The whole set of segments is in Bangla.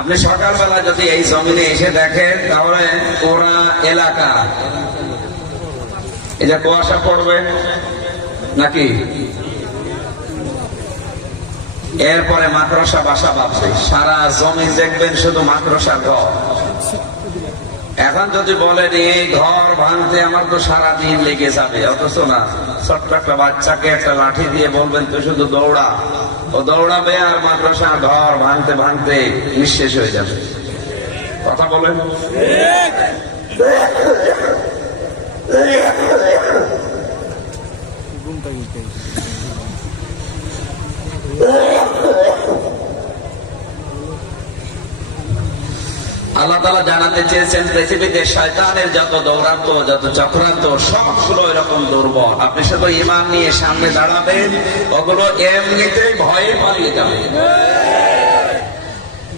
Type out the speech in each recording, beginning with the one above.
আপনি সকালবেলা যদি এই জমিনে এসে দেখেন তাহলে পুরা এলাকা এই যে কুয়াশা পড়বে নাকি, এরপরে মাকড়সা বাসা বাঁধবে, সারা জমি দেখবেন শুধু মাকড়সা ঘর। এখন যদি বলেন এই ঘর ভাঙতে আমার তো সারাদিন লেগে যাবে, অথচ না, ছোট্ট একটা বাচ্চাকে একটা লাঠি দিয়ে বলবেন তো শুধু দৌড়া, ও দৌড়াবে আর মাদ্রাসা ঘর ভাঙতে ভাঙতে নিঃশেষ হয়ে যাবে। কথা বলেন। আল্লাহ তাআলা জানাতে চেয়েছেন পৃথিবীতে শয়তানের যত দৌরাত্ম, যত চক্রান্ত, সবগুলো এরকম দুর্বল। আপনি শুধু ঈমান নিয়ে সামনে দাঁড়াবেন, ওগুলো এমনিতেই ভয়ে পালিয়ে যাবে।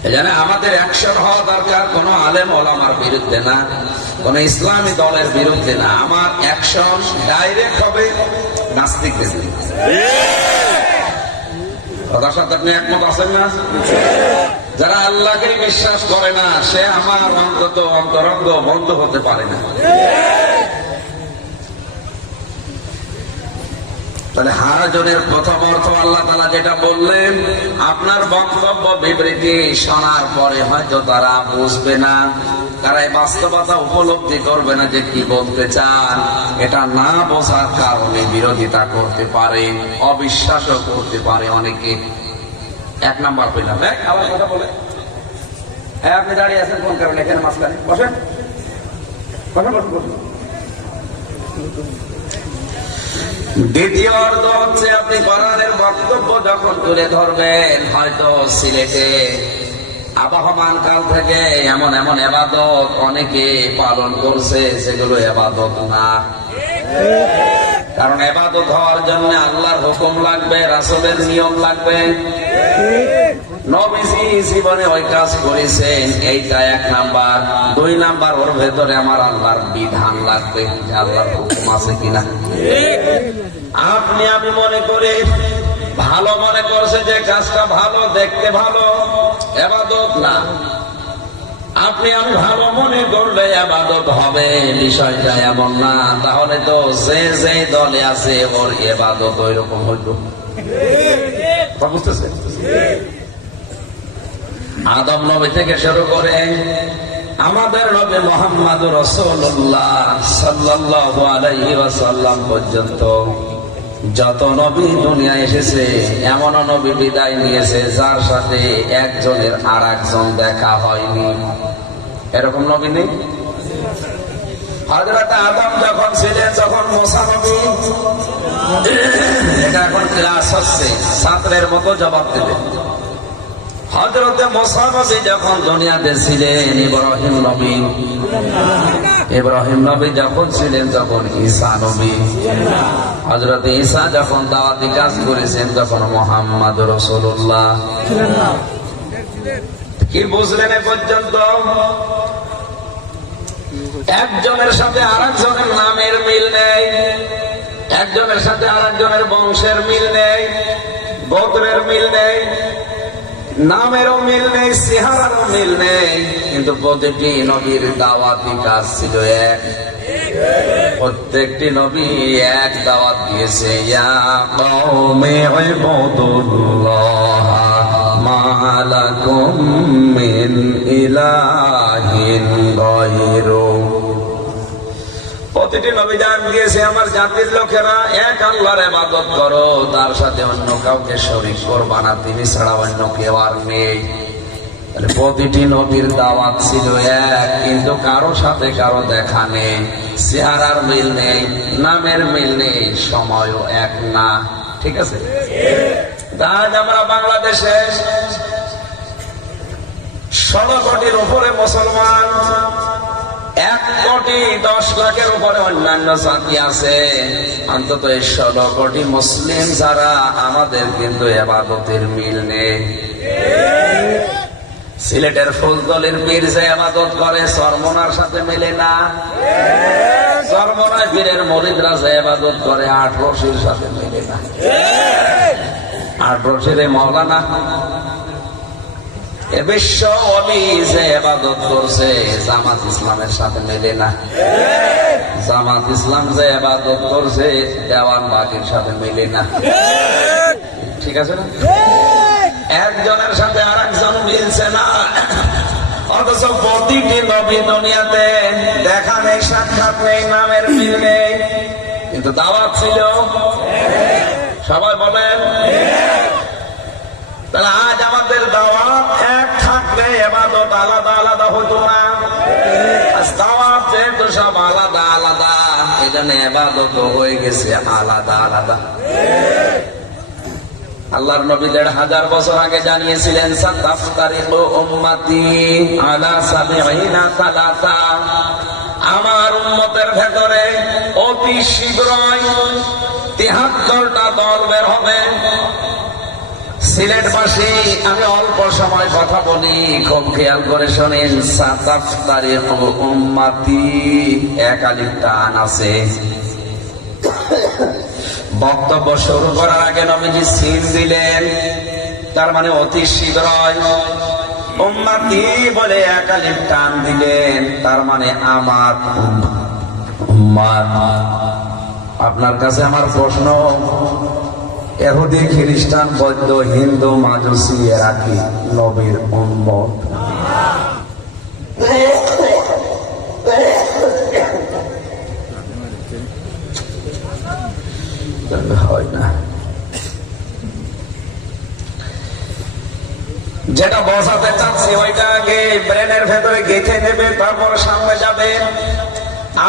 এজন্য আমাদের অ্যাকশন হওয়া দরকার কোন আলেম ওলামার বিরুদ্ধে না, কোন ইসলামী দলের বিরুদ্ধে না। আমার অ্যাকশন ডাইরেক্ট হবে নাস্তিকদের বিরুদ্ধে। কথার সাথে আপনি একমত আছেন না? যারা আল্লাহকে বিশ্বাস করে না সে আমার অন্তত অন্তরঙ্গ বন্ধু হতে পারে না। তাহলে হারাজনের প্রথম অর্থ আল্লাহ তাআলা যেটা বললেন, আপনার বক্তব্য বিবৃতি শোনার পরে হয়তো তারা বুঝবে না, তারা এই বাস্তবতা উপলব্ধি করবে না যে কি বলতে চান। এটা না বোঝার কারণে বিরোধিতা করতে পারে, অবিশ্বাসও করতে পারে অনেকে। এক নাম্বার পেলাম, আবার কথা বলে, হ্যাঁ আপনি দাঁড়িয়ে আছেন কোন কারণে? এখানে মাঝখানে বসেন, দ্বিতীয় অর্থ হচ্ছে আপনি কোরআনের বক্তব্য যখন তুলে ধরবেন, হয়তো সিলেটে আবহমান কাল থেকে এমন এমন ইবাদত অনেকে পালন করছে যেগুলো ইবাদত না। কারণ ইবাদত হওয়ার জন্য আল্লাহর হুকুম লাগবে, রাসূলের নিয়ম লাগবে। নবীজি জীবনে ওই কাজ করেছেন, এইটা এক নাম্বার। দুই নাম্বার, ওর ভেতরে আমার আল্লাহর বিধান লাগবে, যে আল্লাহর হুকুম আছে কিনা। আপনি আমি মনে করি ভালো মনে করছে যে কাজটা ভালো, দেখতে ভালো, ইবাদত না। আপনি আমি ভালো মনে করলে ইবাদত হবে, বিষয়টা এমন না। তাহলে তো যে যে দলে আছে ওর ইবাদত ওই রকম হইতো। বুঝতেছেন? আদম নবী থেকে শুরু করে আমাদের নবী মুহাম্মদুর রাসূলুল্লাহ সাল্লাল্লাহু আলাইহি ওয়াসাল্লাম পর্যন্ত যত নবী দুনিয়া এসেছে, এমন নবী বিদায় নিয়েছে যার সাথে একজনের আর একজন দেখা হয়নি। এরকম নবী নেই। হযরত আদম যখন ছিলেন তখন মুসা নবী, এটা এখন ক্লাস হচ্ছে, ছাত্রের মতো জবাব দেবে। হযরতে মুসা নবী যখন দুনিয়াতে ছিলেন, ইব্রাহিম নবী যখন ছিলেন তখন ঈসা নবী, হযরতে ঈসা যখন দাওয়াতি কাজ করেছেন তখন মুহাম্মদুর রাসূলুল্লাহ। কি বুঝলেন এ পর্যন্ত? একজনের সাথে আরেকজনের নামের মিল নেই, একজনের সাথে আরেকজনের বংশের মিল নেই, গোত্রের মিল নেই, নামেরও মিল নেই, চেহারারও মিল নেই, কিন্তু প্রতিটি নবীর দাওয়াতি কাজ ছিল এক। প্রত্যেকটি নবী এক দাওয়াত দিয়েছে, ইয়া কওমি ইবুদুল্লাহ মা লাকুম মিন ইলাহিন গায়রু। প্রতিটি নবী জান দিয়েছে, আমার জাতির লোকেরা এক আল্লাহর ইবাদত করো, তার সাথে অন্য কাউকে শরীক করবা না, তিনি ছাড়া অন্য কেউ আর নেই। প্রতিটি নবীর দাওয়াত ছিল এক, কিন্তু কারো সাথে কারো দেখা নেই, চেহারার মিল নেই, নামের মিল নেই, সময়ও এক না। ঠিক আছে? আজ আমরা বাংলাদেশে 16 কোটির উপরে মুসলমান, 1,10,00,000 উপরে অন্যান্য জাতি আছে। অন্তত 16 কোটি মুসলিম যারা, আমাদের কিন্তু ইবাদতের মিল নেই। সিলেটের ফুলতলির পীর যে ইবাদত করে চরমনার সাথে মেলে না, চরমনায় পীরের মুরিদরা যে ইবাদত করে আটরশির সাথে মেলে না। আটরশির মওলানা এ বিশ্ব ওলি যে ইবাদত করছে জামাত ইসলামের সাথে মেলে না। জামাত ইসলাম যে ইবাদত করছে দেওয়ান বাগের সাথে মেলে না। ঠিক আছে না? একজনের সাথে আর একজন মিলছে না। অথচ প্রতিটি নবী দুনিয়াতে দেখা নেই, সাক্ষাৎ নেই, নামের মিল নেই, কিন্তু দাওয়াত ছিল। সবাই বলেন। তাহলে আজ আমাদের দাওয়াত এক থাকলে ইবাদত আলাদা আলাদা হতো না। আজ দাওয়াত যেহেতু সব আলাদা আলাদা, এই জন্য ইবাদত হয়ে গেছে আলাদা আলাদা। আল্লাহর নবী ১৫০০ বছর আগে জানিয়েছিলেন, সাতাফতারিকু উম্মতি আলা ৭০ আমার উম্মতের ভেতরে অতি শীঘ্রই ৭৩টা দল বের হবে। সিলেটবাসী, আমি অল্প সময় কথা বলি, খুব খেয়াল করে শোনেন। সাতাফতারিকু উম্মতি, এক আলিফ টান আছে। বক্তব্য শুরু করার আগে নবীজি সিন দিলেন, তার মানে অতি শীঘ্রই। উম্মতি বলে এক আলিফ টান দিলেন, তার মানে আমার উম্মত। আপনার কাছে আমার প্রশ্ন, ইহুদি, খ্রিস্টান, বৌদ্ধ, হিন্দু, মাজুসি এরা কি নবীর উম্মত? হয় না। যেটা বসাতে চাচ্ছি ওইটা আগে ব্রেনের ভেতরে গেঁথে নেবে, তারপরে সামনে যাবে।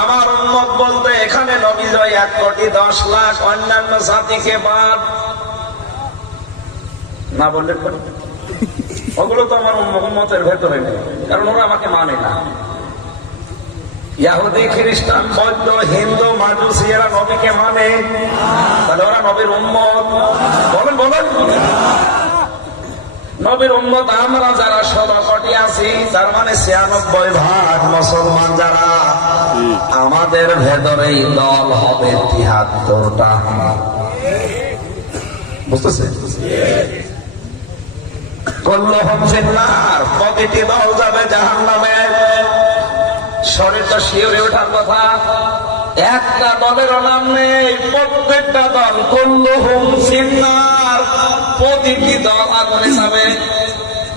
আমার উম্মত বলতে এখানে নবী ১,১০,০০,০০০ অন্যান্য জাতিকে বাদ না বললে ওগুলো তো আমার উম্মতের ভেতরে নেই, কারণ ওরা আমাকে মানে না। ইহুদি, খ্রিস্টান, বৌদ্ধ, হিন্দু, মাজুসি এরা নবীকে মানে, তাহলে ওরা নবীর উম্মত। বলেন বলেন। নবীর উম্মত আমরা যারা ১৬ আছি, তার মানে ৯৬ মুসলমান যারা, আমাদের ভেতরেই দল হবে ৭৩টা। বুঝতেছে? কুল্লুহুম ফিন্নার, প্রতিটি দল যাবে জাহান্নামে। শরীরটা শিওরে ওঠার কথা। একটা দলেরও নাম নেই, প্রত্যেকটা দল কুল্লুহুম ফিন্নার, প্রতিটি দল আগুনে যাবে।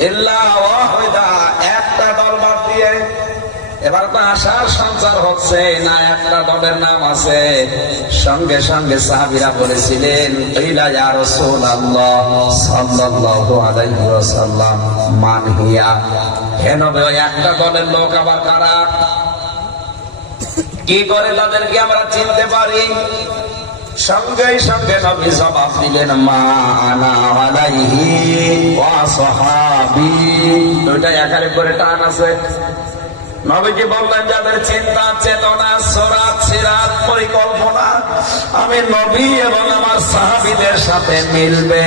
ইল্লা ওয়াহিদা, একটা দল বাদ দিয়ে। এবার তো আশার সঞ্চার হচ্ছে না, একটা দলের নাম আছে। সঙ্গে সঙ্গে সাহাবীরা বলেছিলেন, ইলা ইয়া রাসূলুল্লাহ সাল্লাল্লাহু আলাইহি ওয়াসাল্লাম মান হিয়া, হে নবী ওই একটা দলের লোক আবার কারা? কি করে তাদেরকে আমরা চিনতে পারি? সঙ্গে সঙ্গে নবী জবাব দিলেন, মা আনা আলাইহি ওয়া সাহাবী। দুইটা একারে করে টান আছে। নবীজি বললেন, যাদের চিন্তা, চেতনা, সরাত, সিরাত, পরিকল্পনা আমি নবী এবং আমার সাহাবীদের সাথে মিলবে,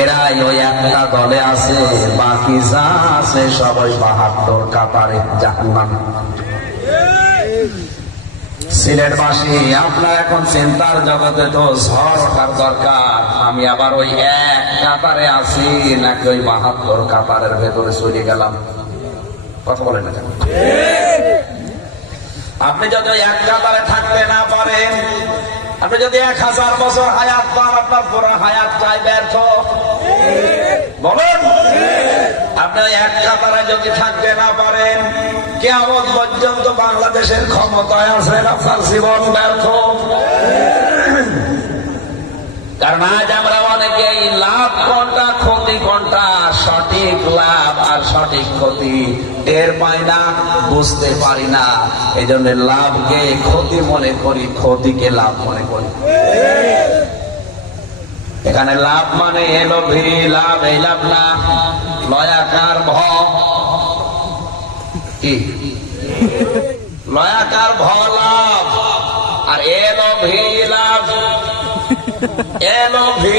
এরাই ওই একটা দলে আছে। বাকি যা আছে সবাই ৭২ কাতারে জাহান্নামে। সিলেটবাসী, আপনার এখন চিন্তার জগতে তো ঝড় ওঠার দরকার। আমি আবার ওই এক কাতারে আছি নাকি ওই ৭২ কাতারের ভেতরে চলে গেলাম? কথা বলেন না। আপনি যদি ওই এক কাতারে থাকতে না পারেন, আপনি যদি ১০০০ বছর হায়াত পান, আপনার পুরো হায়াতটাই ব্যর্থ। বলেন। আপনি ওই এক কাতারে যদি থাকতে না পারেন, কিয়ামত পর্যন্ত বাংলাদেশের ক্ষমতায় আছেন, আপনার জীবন ব্যর্থ। কারণ আজ আমরা অনেকেই লাভ কোনটা, ক্ষতি কোনটা, সঠিক লাভ আর সঠিক ক্ষতি টের পাই না, বুঝতে পারি না। এই জন্য লাভকে ক্ষতি মনে করি, ক্ষতিকে লাভ মনে করি। এখানে লাভ মানে এলো ভি লাভ, এই লাভ না। লয়াকার ভ, কি লয়াকার ভ লাভ, আর এলো ভি লাভ। এলো ভি,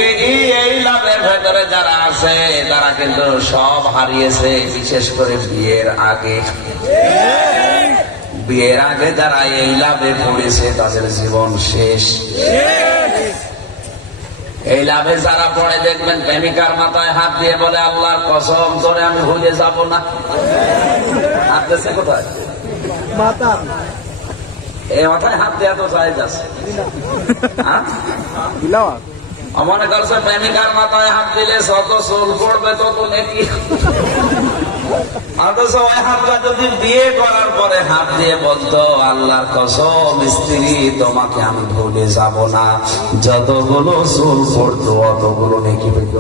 এই লাভের ভেতরে যারা আছে তারা কিন্তু সব হারিয়েছে, বিশেষ করে বিয়ের আগে। বিয়ের আগে যারা এই লাভে পড়েছে তাদের জীবন শেষ। এই লাভে যারা পড়ে দেখবেন প্রেমিকার মাথায় হাত দিয়ে বলে আল্লাহর কসম করে আমি ভুলে যাব না। হাত দিয়েছে কোথায়? মাতা এই মাথায় হাত দেওয়া তো চাই যাচ্ছে। মনে করছে প্রেমিকার মাথায় হাত দিলে যত চুল পড়বে তত নেকি। অথচ ওই হাতটা যদি বিয়ে করার পরে হাত দিয়ে বলতো আল্লাহর কসম স্ত্রী তোমাকে আমি ভুলে যাব না, যতগুলো চুল পড়তো অতগুলো নেকি পেত।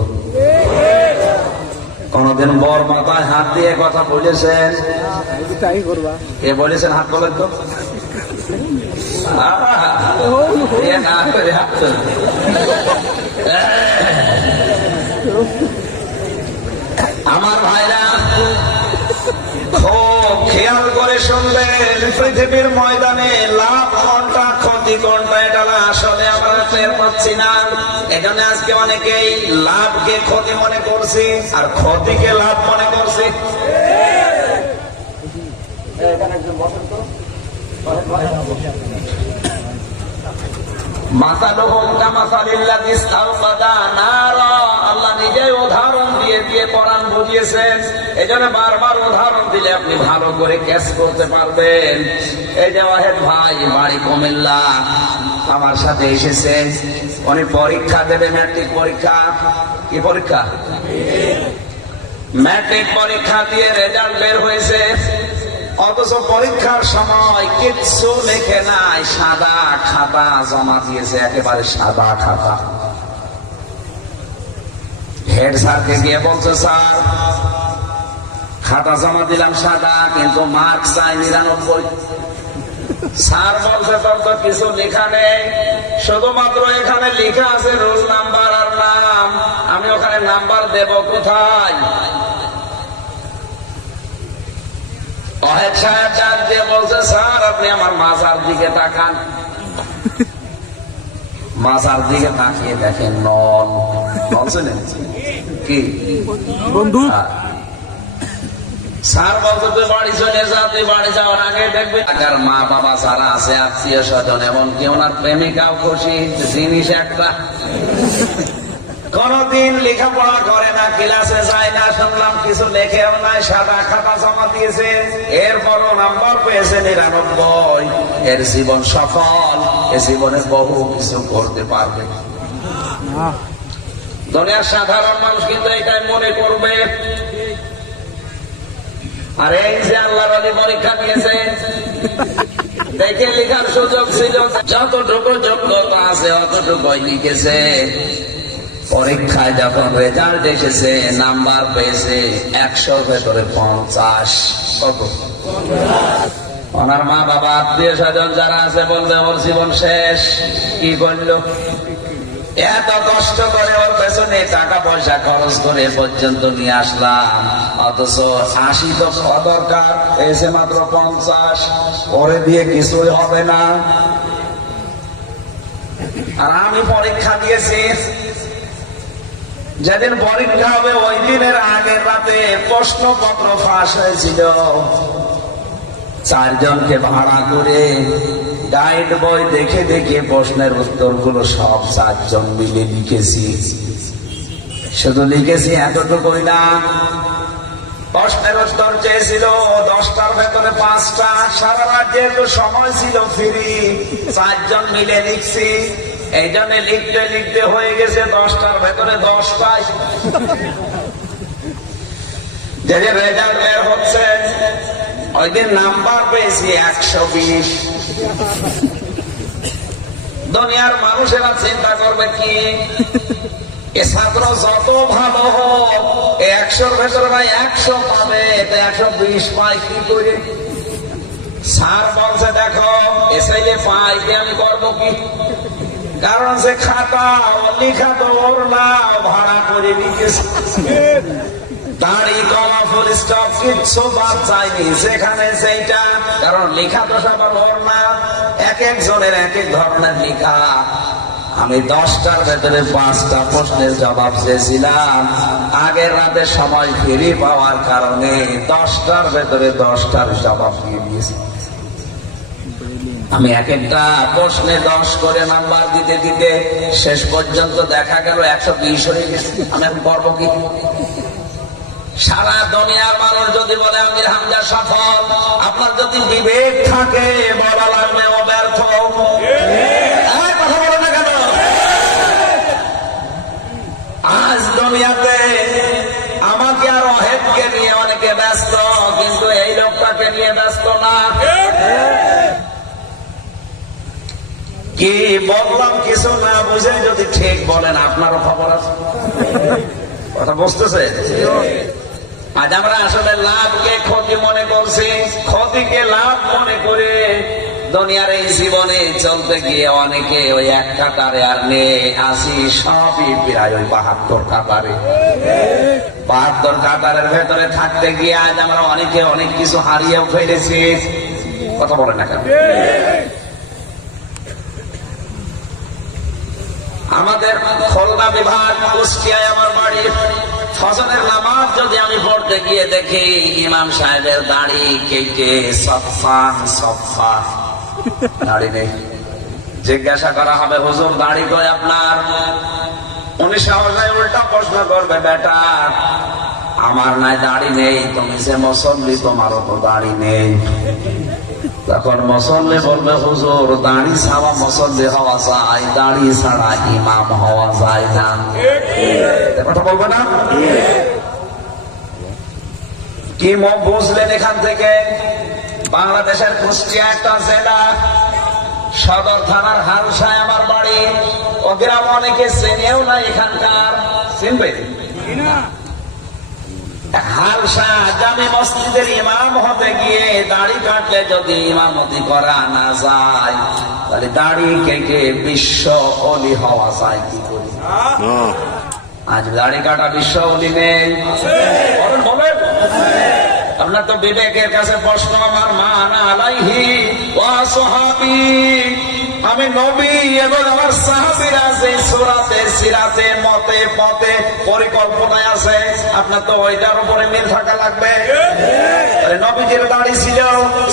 কোনদিন বর মাথায় হাত দিয়ে কথা বলেছেন? কে বলেছেন? হাত বলেন তো। আমার ভাইরা খুব খেয়াল করে শুনবেন, পৃথিবীর ময়দানে লাভ কোনটা ক্ষতি কোনটা এটা না আসলে আমরা টের পাচ্ছি না। এজন্য আজকে অনেকেই লাভকে ক্ষতি মনে করছি আর ক্ষতিকে লাভ মনে করছি। আল্লাহ নিজেই উদাহরণ দিয়ে দিয়ে কোরআন বুঝিয়েছেন। এই জন্য বারবার উদাহরণ দিলে আপনি ভালো করে ক্যাচ করতে পারবেন। এই যে ওয়াহেদ ভাই বাড়ি কুমিল্লা আমার সাথে এসেছে, উনি পরীক্ষা দেবে, ম্যাট্রিক পরীক্ষা। কি পরীক্ষা? ম্যাট্রিক পরীক্ষা দিয়ে রেজাল্ট বের হয়েছে, অথচ পরীক্ষার সময় কিচ্ছু লেখে নাই, সাদা খাতা জমা দিয়েছে, একেবারে সাদা খাতা। হেড স্যারকে গিয়ে বলছে স্যার খাতা জমা দিলাম সাদা, কিন্তু মার্ক চাই 99। স্যার বলছে তোর তো কিছু লেখা নেই, শুধুমাত্র এখানে লেখা আছে রোল নাম্বার আর নাম, আমি ওখানে নাম্বার দেব কোথায়? বলছে স্যার আপনি আমার মাজার দিকে তাকান। মাজার দিকে তাকিয়ে দেখেন নন। বলছেন কি বন্ধু? স্যার বলতে তুই বাড়ি চলে যা, তুই বাড়ি যাওয়ার আগে দেখবে টাকার মা বাবা যারা আছে আত্মীয় স্বজন এবং কি ওনার প্রেমিকাও খুশি। জিনিস একটা কোনদিন লেখাপড়া করে না, ক্লাসে যায় না, শুনলাম কিছু লেখেও নাই, সাদা খাতা জমা দিয়েছে, এরপরও নাম্বার পেয়েছে 99। এর জীবন সফল, এ জীবনে বহু কিছু করতে পারবে। দুনিয়ার সাধারণ মানুষ কিন্তু এটাই মনে করবে। আর এই যে আল্লাহর ওলি পরীক্ষা দিয়েছে, দেখে লেখার সুযোগ ছিল, যতটুকু যোগ্যতা আছে অতটুকুই লিখেছে। পরীক্ষায় যখন রেজাল্ট এসেছে, নাম্বার পেয়েছে 100 ভেতরে 50। কত? ওনার মা বাবা আত্মীয় স্বজন যারা আছে বলবে ওর জীবন শেষ। কি বললো? এত কষ্ট করে ওর পেছনে টাকা পয়সা খরচ করে পর্যন্ত নিয়ে আসলাম, অথচ 80 তো দরকার, পেয়েছে মাত্র 50। ওরে দিয়ে কিছুই হবে না। আর আমি পরীক্ষা দিয়েছি, যেদিন পরীক্ষা হবে ওই দিনের আগের রাতে প্রশ্নপত্র ফাঁস হয়েছিল। 4 জনকে ভাড়া করে গাইড বই দেখে দেখে প্রশ্নের উত্তরগুলো সব 4 জন মিলে লিখেছি। শুধু লিখেছি এতটুকুই না, প্রশ্নের উত্তর চেয়েছিল 10টার ভেতরে 5টা। সারা রাত যেহেতু সময় ছিল ফ্রি, 4 জন মিলে লিখছি। এই জন্য লিখতে লিখতে হয়ে গেছে 10টার ভেতরে 10 পাই। যে রেজাল্ট বের হচ্ছে ওই দিন নাম্বার পেয়েছি 120। দুনিয়ার মানুষেরা চিন্তা করবে কি, এ ছাত্র যত ভালো হোক 100-র ভেতরে ভাই 100 পাবে, 120 পাই কি করে? স্যার বলছে দেখো এ ছেলে পাইতে আমি করবো কি? কারণ সে খাতা লেখা তো ওর না, ভাড়া করে লিখেছে। দাড়ি কমা ফুল স্টপ কিচ্ছু বাদ যায়নি, সেখানে সেইটা। কারণ লেখা তো সবার ওর না, এক একজনের এক এক ধরনের লেখা। আমি 10টার ভেতরে 5টা প্রশ্নের জবাব চেয়েছিলাম, আগের রাতে সময় ফিরে পাওয়ার কারণে 10টার ভেতরে 10টার জবাব দিয়ে দিয়েছি। আমি এক একটা প্রশ্নে 10 করে নাম্বার দিতে দিতে শেষ পর্যন্ত দেখা গেল 120 হয়ে গেছে। আমি এখন করবো কি? সারা দুনিয়ার মানুষ যদি বলে আমির হামজা সফল, আপনার যদি বিবেক থাকে বলা লাগবে ও ব্যর্থ। কথা বলে না কেন? আজ দুনিয়াতে আমাকে আর অহেদকে নিয়ে অনেকে ব্যস্ত, কিন্তু এই লোকটাকে নিয়ে ব্যস্ত না। কি বললাম কিছু না বুঝে যদি ঠিক বলেন, আপনারও খবর আছে। কথা বুঝতেছে? আজ আমরা আসলে লাভকে ক্ষতি মনে করছি, ক্ষতিকে লাভ মনে করে দুনিয়ার এই জীবনে চলতে গিয়ে অনেকে ওই এক কাতারে আর নেই, আসি সবই প্রায় ওই 72 কাতারে। 72 কাতারের ভেতরে থাকতে গিয়ে আজ আমরা অনেকে অনেক কিছু হারিয়েও ফেলেছি। কথা বলে না কেন? আমাদের খুলনা বিভাগ কুষ্টিয়ায় আমার বাড়ি। ফজরের নামাজ যদি আমি পড়তে গিয়ে দেখি ইমাম সাহেবের দাড়ি কেটে সফা দাড়ি নেই। জিজ্ঞাসা করা হবে, হুজুর দাড়ি কই আপনার? উনি সহজে উল্টা প্রশ্ন করবে, বেটা আমার নাই দাড়ি নেই, তুমি যে মুসল্লি তোমারও তো দাড়ি নেই। তখন মুসল্লি বলবে, হুজুর দাড়ি ছাড়া মুসল্লি হওয়া যায়, দাড়ি ছাড়া ইমাম হওয়া যায় না। কথা বলবে না? কি বুঝলেন এখান থেকে? বাংলাদেশের কুষ্টিয়া একটা জেলা, সদর থানার হালসায় আমার বাড়ি। ও গ্রাম অনেকে চেনেও না এখানকার। চিনবে? হালসা জামে মসজিদের ইমাম হতে গিয়ে দাড়ি কাটলে যদি ইমামতি করা না যায়, তাহলে দাড়ি কেটে বিশ্ব অলি হওয়া যায় কি করে? আজ দাড়ি কাটা বিশ্ব অলি নেই। বলেন আপনার তো বিবেকের কাছে প্রশ্ন। আমার মান আলাইহি ওয়া সাহাবী, আমি নবী এবং আমার সাহাবীরা যে সূরাতে সিরাতে মতে পথে পরিকল্পনায় আছে, আপনার তো ওইটার উপরে মিল থাকা লাগবে। নবীদের দাড়ি ছিল,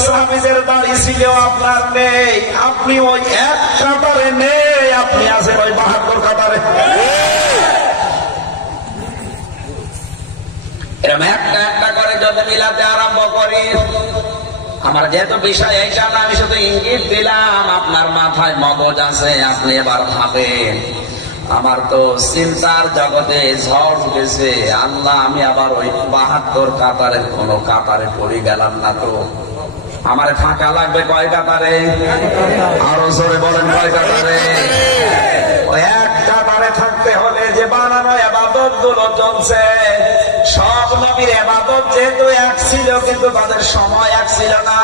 সাহাবীদের দাড়ি ছিল, আপনার নেই। আপনি ওই এক কাতারে নেই, আপনি আছেন ওই 72 কাতারে। এরকম একটা একটা করে যদি মিলাতে আরম্ভ করি, আমার যেহেতু বিষয় এইটা না, আমি শুধু ইঙ্গিত দিলাম, আপনার মাথায় মগজ আছে, আপনি এবার ভাবেন। আমার তো চিন্তার জগতে ঝড় উঠেছে, আল্লাহ আমি আবার ওই 72 কাতারের কোন কাতারে পড়ে গেলাম না তো। আমার ফাঁকা লাগবে কয় কাতারে? আরো জোরে বলেন, কয় কাতারে? ওই এক কাতারে থাকতে হলে যে বানানো ইবাদত গুলো চলছে, সব নবীর ইবাদত যেহেতু এক ছিল, কিন্তু তাদের সময় এক ছিল না,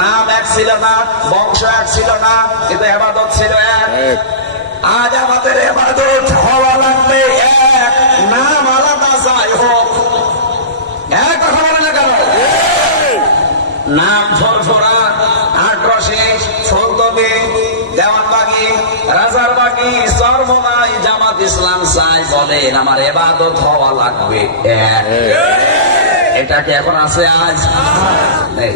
নাম এক ছিল না, বংশ এক ছিল না, কিন্তু ইবাদত ছিল এক। আজ আমাদের ইবাদত হওয়া লাগবে এক, নাম আলাদা যাই হোক। এক কথা বলে না কেন? নাম ফরফরা, আটরশি, ফুলতলি, দেওয়ানবাগি, রাজারবাগি, সর্বনাই, জামাত ইসলাম চাই বলেন, আমার ইবাদত হওয়া লাগবে এক। এটা কি এখন আছে? আজ নেই।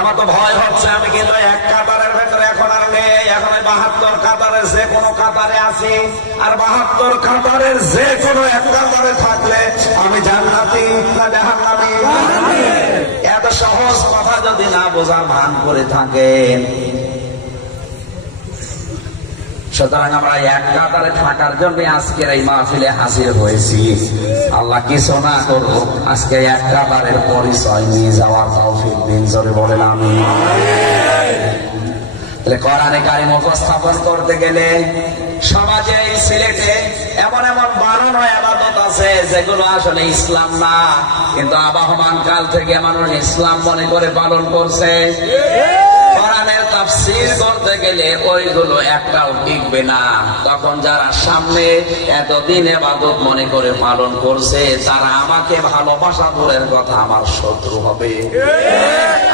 আমার তো ভয় হচ্ছে, আমি কিন্তু এক কাতারের ভেতরে এখন আর নেই। এখন 72 কাতারের যে কোনো কাতারে আছি, আর 72 কাতারের যে কোনো এক কাতারে থাকলে আমি জান্নাতি না জাহান্নামী? এত সহজ কথা যদি না বোঝার ভান করে থাকেন, সুতরাং আমরা এক কাতারে থাকার জন্য আজকের এই মাহফিলে হাজির হয়েছি। আল্লাহ কিছু না করবো, আজকে এক কাতারের পরিচয় নিয়ে যাওয়ার তৌফিক দিন। জোরে বলেন আমিন। কোরআনে কারিম উপস্থাপন করতে গেলে সমাজে সিলেটে এমন এমন বানানো ইবাদত আছে যেগুলো আসলে ইসলাম না, কিন্তু আবহমান কাল থেকে মানুষ ইসলাম মনে করে পালন করছে। কোরআনের তাফসীর করতে গেলে ওইগুলো একটাও টিকবে না। তখন যারা সামনে এতদিন ইবাদত মনে করে পালন করছে, তারা আমাকে ভালোবাসা দূরের কথা আমার শত্রু হবে,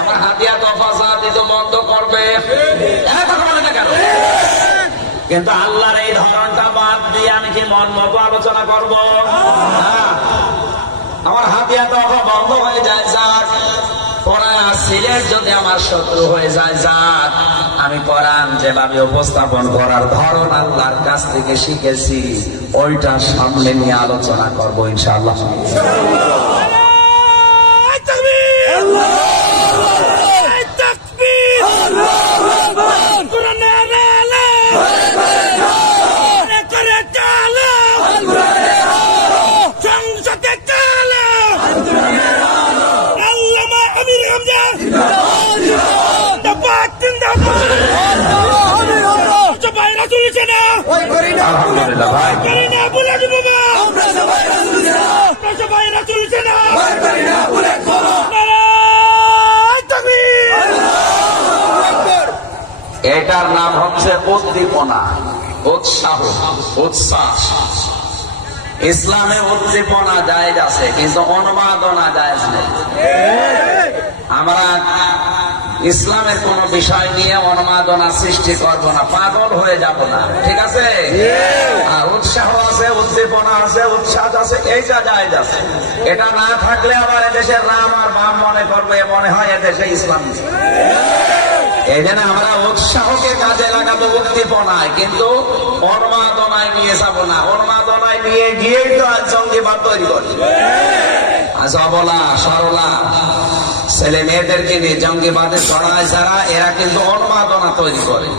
আমার হাতিয়া তফাজা দিতে বন্ধ করবে। কথা বলে না কেন? কিন্তু আল্লাহর এই ধরনটা বাদ দিয়ে আমি কি মন মতো আলোচনা করবো? আমার হাতিয়া তফা বন্ধ হয়ে যায়। যাক, ওরা ছিলে সিলেট যদি আমার শত্রু হয়ে যায়, যাক, আমি কোরআন যেভাবে উপস্থাপন করার ধরন আল্লাহর কাছ থেকে শিখেছি, ওইটা সামনে নিয়ে আলোচনা করবো ইনশাআল্লাহ। আলহামদুলিল্লাহ ভাই, এটার নাম হচ্ছে উদ্দীপনা, উৎসাহ, উচ্ছ্বাস। ইসলামে উদ্দীপনা জায়েজ আছে, কিন্তু অনুমাদনা জায়েজ নেই। আমরা ইসলামের কোন বিষয় নিয়ে অনুমাদনা সৃষ্টি করব না, পাগল হয়ে যাব না, ঠিক আছে? আর উৎসাহ আছে, উদ্দীপনা আছে, উচ্ছ্বাস আছে, এইটা জায়েজ আছে। এটা না থাকলে আবার এদেশের রাম আর বাম মনে করবে, মনে হয় এদেশে ইসলাম। এই জন্য আমরা উৎসাহকে কাজে লাগাবো উদ্দীপনায়, কিন্তু অনুমাদনায় নিয়ে যাবো না। অনুমাদনায় নিয়ে গিয়েই তো আজ জঙ্গিবাদ তৈরি করি। আজ অবলা সরলা ছেলে মেয়েদেরকে নিয়ে জঙ্গিবাদে জড়ায় যারা, এরা কিন্তু অনুমাদনা তৈরি করে।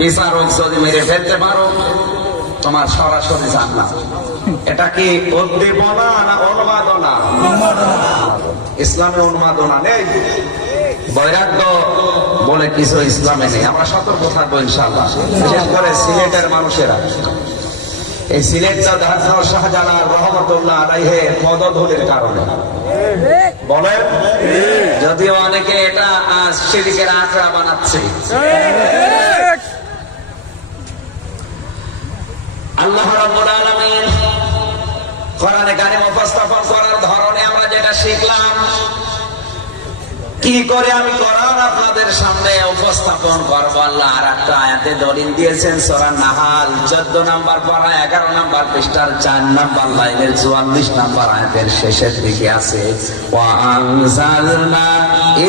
বিচারক যদি মেরে ফেলতে পারো, তোমার সরাসরি জান্নাত। এটা কি উদ্দীপনা না অনুমাদনা? ইসলামে অনুমাদনা নেই, বৈরাগ্য বলে কিছু ইসলামে নেই। আমরা সতর্ক থাকবো ইনশাআল্লাহ। বিশেষ করে সিলেটের মানুষেরা, এই সিলেট শাহজালাল রহমতুল্লাহ আলাইহির পদধূলির কারণে বলেন, যদিও অনেকে এটা শিরকের আখড়া বানাচ্ছে। আল্লাহ রাব্বুল আলামিন কোরআনে কারীম উপস্থাপন করার ধরনে আমরা যেটা শিখলাম, কি করে আমি কোরআন আপনাদের সামনে উপস্থাপন করবো, আল্লাহ আর একটা আয়াতে দলিল দিয়েছেন। সূরা নাহাল 14 নম্বর পারা 11 নম্বর পৃষ্ঠার 4 নম্বর লাইনের 44 নম্বর আয়াতের শেষের দিকে আছে, ওয়া আনজালনা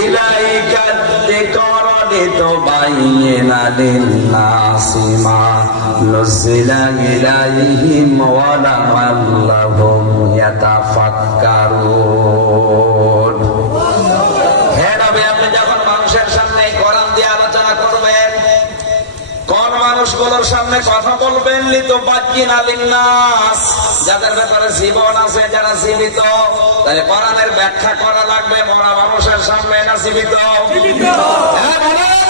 ইলাইকা যিকরা লিতুবাইয়িনা লিন-নাসি মা নুজিলা ইলাইহিম ওয়া লাআল্লাহুম ইয়াতাফাক্কারুন। আপনি যখন মানুষের সামনে কোরআন দিয়ে আলোচনা করবেন, কোন মানুষগুলোর সামনে কথা বলবেন? লিতুবাইয়িনা লিন-নাস, যাদের ভেতরে জীবন আছে, যারা জীবিত। তাহলে কোরআনের ব্যাখ্যা করা লাগবে মরা মানুষের সামনে না জীবিত? হ্যাঁ বলেন।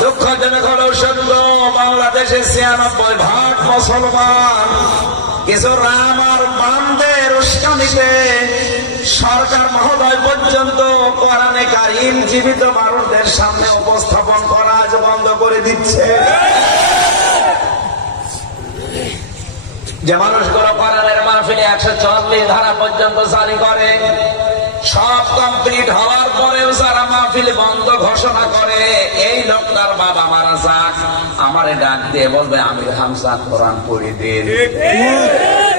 দুঃখজনক হলেও সত্য, বাংলাদেশে 96% মুসলমান কিছু রাম আর বামদের উস্কানিতে সরকার মহোদয় পর্যন্ত কোরআনে কারীম জীবিত মানুষদের সামনে উপস্থাপন করা আজ বন্ধ করে দিচ্ছে। যে মানুষগুলো কোরআনের মাহফিলে 140 ধারা পর্যন্ত জারি করে, সব কমপ্লিট হওয়ার পরেও যারা মাহফিল বন্ধ ঘোষণা করে, এই লোকটার বাবা মারা যাক, আমারে ডাক দিয়ে বলবে আমির হামজা কোরআন পড়ে দিন।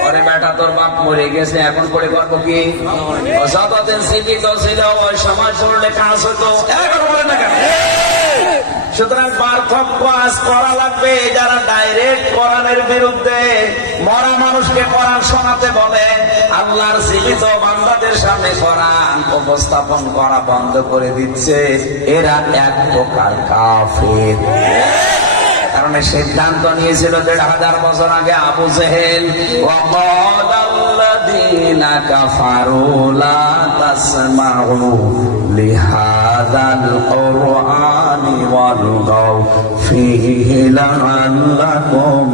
ওরে বেটা, তোর বাপ মরে গেছে, এখন পড়ে করবো কি? যতদিন জীবিত ছিল ওই সময় পড়লে কাজ হতো, এখন বলেন না কেন? সুতরাং পার্থক্য আজ করা লাগবে। যারা ডাইরেক্ট কোরআনের বিরুদ্ধে মরা মানুষকে কোরআন শোনাতে বলে, আল্লাহর জীবিত বান্দাদের সামনে কোরআন উপস্থাপন করা বন্ধ করে দিচ্ছে, এরা এক প্রকার কাফির। কারণ সিদ্ধান্ত নিয়েছিল 1500 বছর আগে আবু জেহেল, ওয়াকালাল্লাযীনা কাফারু লা তাসমাউ লিহাযাল কুরআনি ওয়ালগাউ ফীহি লাআল্লাকুম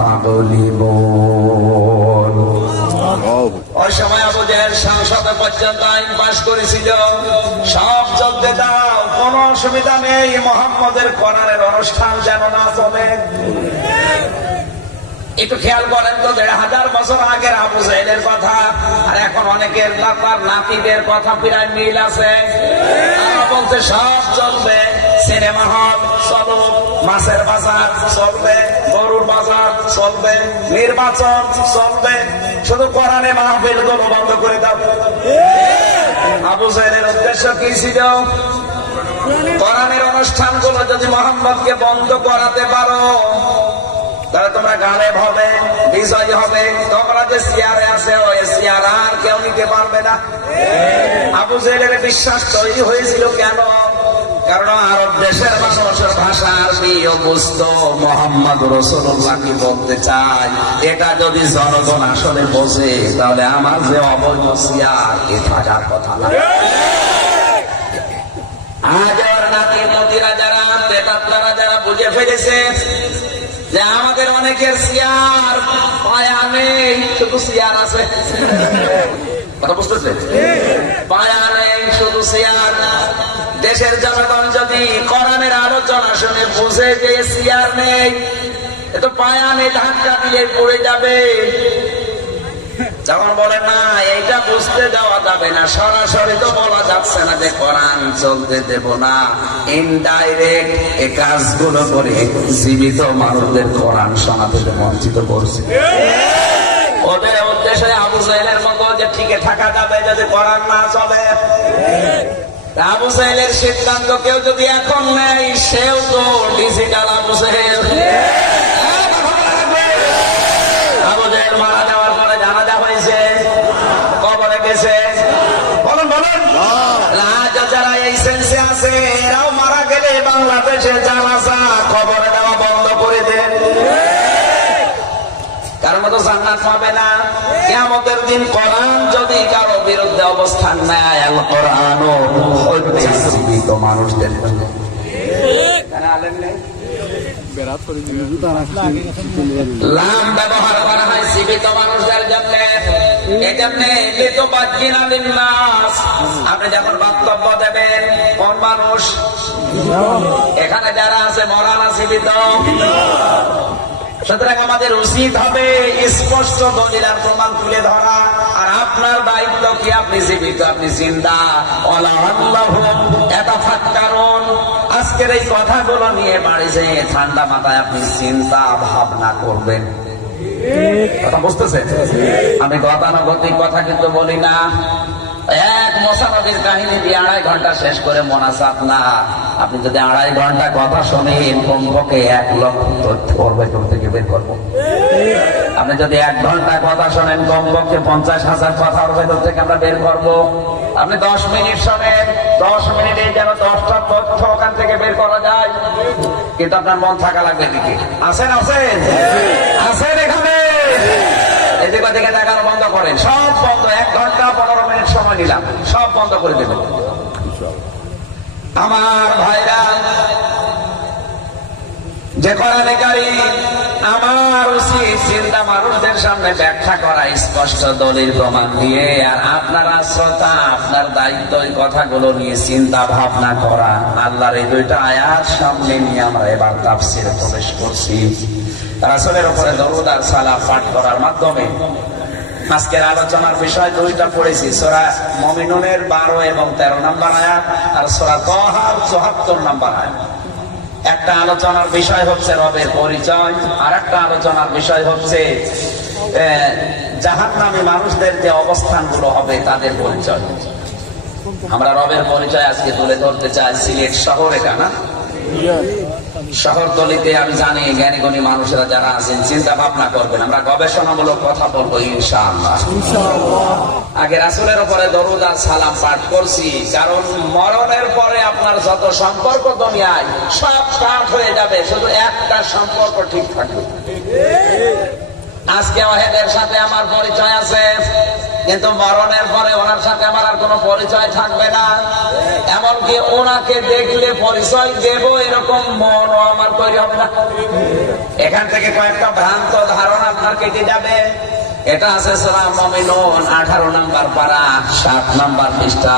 তাগলিবুন। ওই সময় আবু জেহেল সংসদে পর্যন্ত আইন পাশ করেছিল, সব চলতে দাও, কোন অসুবিধা নেই, মুহাম্মদের কোরআনের অনুষ্ঠান যেন না চলে। একটু খেয়াল করেন তো, 1500 বছর আগের আবু জেহেলের কথা আর এখন অনেকের তার নাতিদের কথা প্রায় মিল আছে। তারা বলছে সব চলবে, সিনেমা হল চলুক, মাছের বাজার চলবে, গরুর বাজার চলবে, নির্বাচন চলবে, শুধু কোরআনে মাহফিল গুলো বন্ধ করে দাও। আবু জাহেলের উদ্দেশ্য কি ছিল? কোরআনের অনুষ্ঠানগুলো যদি মুহাম্মদকে বন্ধ করাতে পারো তাহলে তোমরা গালেব হবে, বিজয় হবে। তোমরা যে চেয়ারে আছে ওই চেয়ার আর কেউ নিতে পারবে না। আবু জাহেলের বিশ্বাস তৈরি হয়েছিল কেন? কারণ আরব দেশের মানুষের ভাষা আরবি ও বুঝতো মুহাম্মদ রাসূলুল্লাহ কি বলতে চায়। এটা যদি জনগণ আসলে বোঝে তাহলে আমার যে অবৈধ চেয়ার এ থাকার কথা না। আজ আর নাতি মতিরা যারা প্রেতাত্মারা যারা বুঝে ফেলেছে যে আমাদের অনেকের চেয়ার পায়া নেই, শুধু চেয়ার আছে। কথা বুঝতেছে? পায়া নেই, শুধু চেয়ার। দেশের জনগণ যদি কোরআনের আলোচনা শুনে বুঝে যে চেয়ার নেই, এ তো পায়া নেই, ধাক্কা দিয়ে পড়ে যাবে। যখন বলে না এইটা বুঝতে দেওয়া যাবে না, সরাসরি তো বলা যাচ্ছে না যে কোরআন চলতে দেব না। ইনডাইরেক্ট এই কাজগুলো করে জীবিত মানুষদের কোরআন শোনাতে বঞ্চিত করছে। ওদের উদ্দেশ্যে আবু জাহেলের মতো যে টিকে থাকা যাবে যদি কোরআন না চলে। আবু জাহেলের সিদ্ধান্ত কেউ যদি এখন নেয় সেও তো ডিজিটাল আবু জাহেল। আবু জাহেল মারা যাওয়ার পরে জানাজা হয়েছে, কবরে গেছে। বলুন বলুন, যারা এই সেন্সে আছে এরাও মারা গেলে বাংলাদেশে জানাজা কবরে দেওয়া বন্ধ করে দেন। কারণ তো জান্নাত পাবে না। কিয়ামতের দিন কোরআন যদি কারো বিরুদ্ধে অবস্থান নেয়, আল কোরআনও জীবিত মানুষদের জন্য। লাম ব্যবহার করা হয় জীবিত মানুষদের জন্য। আপনি যখন বক্তব্য দেবেন কোন মানুষ? এখানে যারা আছে মরা না জীবিত। সুতরাং আমাদের উচিত হবে স্পষ্ট দলিল আর প্রমাণ তুলে ধরা। আর আপনার দায়িত্ব কি? আপনি জীবিত, আপনি জিন্দা। কারণ আজকের এই কথাগুলো নিয়ে বাড়ি যে ঠান্ডা মাথায় আপনি চিন্তা ভাবনা করবেন। কথা বুঝতেছেন? আমি গতানুগতিক কথা কিন্তু বলি না। এক মোসানবীর কাহিনী দিয়ে 2.5 ঘন্টা শেষ করে মোনাজাত না। আপনি যদি 2.5 ঘন্টা কথা শোনেন কমপক্ষে 1 লক্ষ তথ্য ওর ভেতর থেকে বের করবো। আপনি যদি 1 ঘন্টা কথা শোনেন কমপক্ষে 50,000 কথা ওর ভেতর থেকে আমরা বের করবো। আপনি 10 মিনিট শোনেন, 10 মিনিটে যেন 10টা তথ্য ওখান থেকে বের করা যায়। কিন্তু আপনার মন থাকা লাগবে দিকে। আসেন আসেন আসেন এখানে। এদিকে দিকে দেখানো বন্ধ করেন, সব বন্ধ। 1 ঘন্টা 15 মিনিট সময় নিলাম, সব বন্ধ করে দেবেন। আমার ভাইরা, যে কোরআনে কারীম আমার উচিত চিন্তা মানুষদের সামনে ব্যাখ্যা করা স্পষ্ট দলিল প্রমাণ দিয়ে। আর আপনারা শ্রোতা, আপনার দায়িত্ব এই কথাগুলো নিয়ে চিন্তা ভাবনা করা। আল্লাহর এই 2টা আয়াত সামনে নিয়ে আমরা এবার তাফসীরে প্রবেশ করছি। রাসূলের উপরে দরুদ আর সালাম পাঠ করার মাধ্যমে আজকের আলোচনার বিষয় 2টা পড়েছি। সূরা মুমিনুনের 12 এবং 13 নম্বর আয়াত, আর সূরা তাহার 74 নম্বর আয়াত। একটা আলোচনার বিষয় হচ্ছে রবের পরিচয়, আর একটা আলোচনার বিষয় হচ্ছে জাহান্নামী মানুষদের যে অবস্থানগুলো হবে তাদের পরিচয়। আমরা রবের পরিচয় আজকে তুলে ধরতে চাই। সিলেট শহর, এটা না শহরতলিতে আমি জানি জ্ঞানী গুণী মানুষেরা যারা আছেন চিন্তা ভাবনা করবেন। আমরা গবেষণামূলক কথা বলবো ইনশাআল্লাহ। আগে রাসূলের উপরে দরুদ আর সালাম পাঠ করছি, কারণ মরণের পরে আপনার যত সম্পর্ক দুনিয়ায় সব কাট হয়ে যাবে, শুধু একটা সম্পর্ক ঠিক থাকবে। আজকে ওহেদের সাথে আমার পরিচয় আছে, কিন্তু মরণের পরে ওনার সাথে আমার আর কোনো পরিচয় থাকবে না। এমনকি ওনাকে দেখলে পরিচয় দেব এরকম মনও আমার তৈরি হবে না। এখান থেকে কয়েকটা ভ্রান্ত ধারণা আপনার কেটে যাবে। এটা আছে সূরা মুমিনুন 18 নম্বর পারা 7 নম্বর পৃষ্ঠা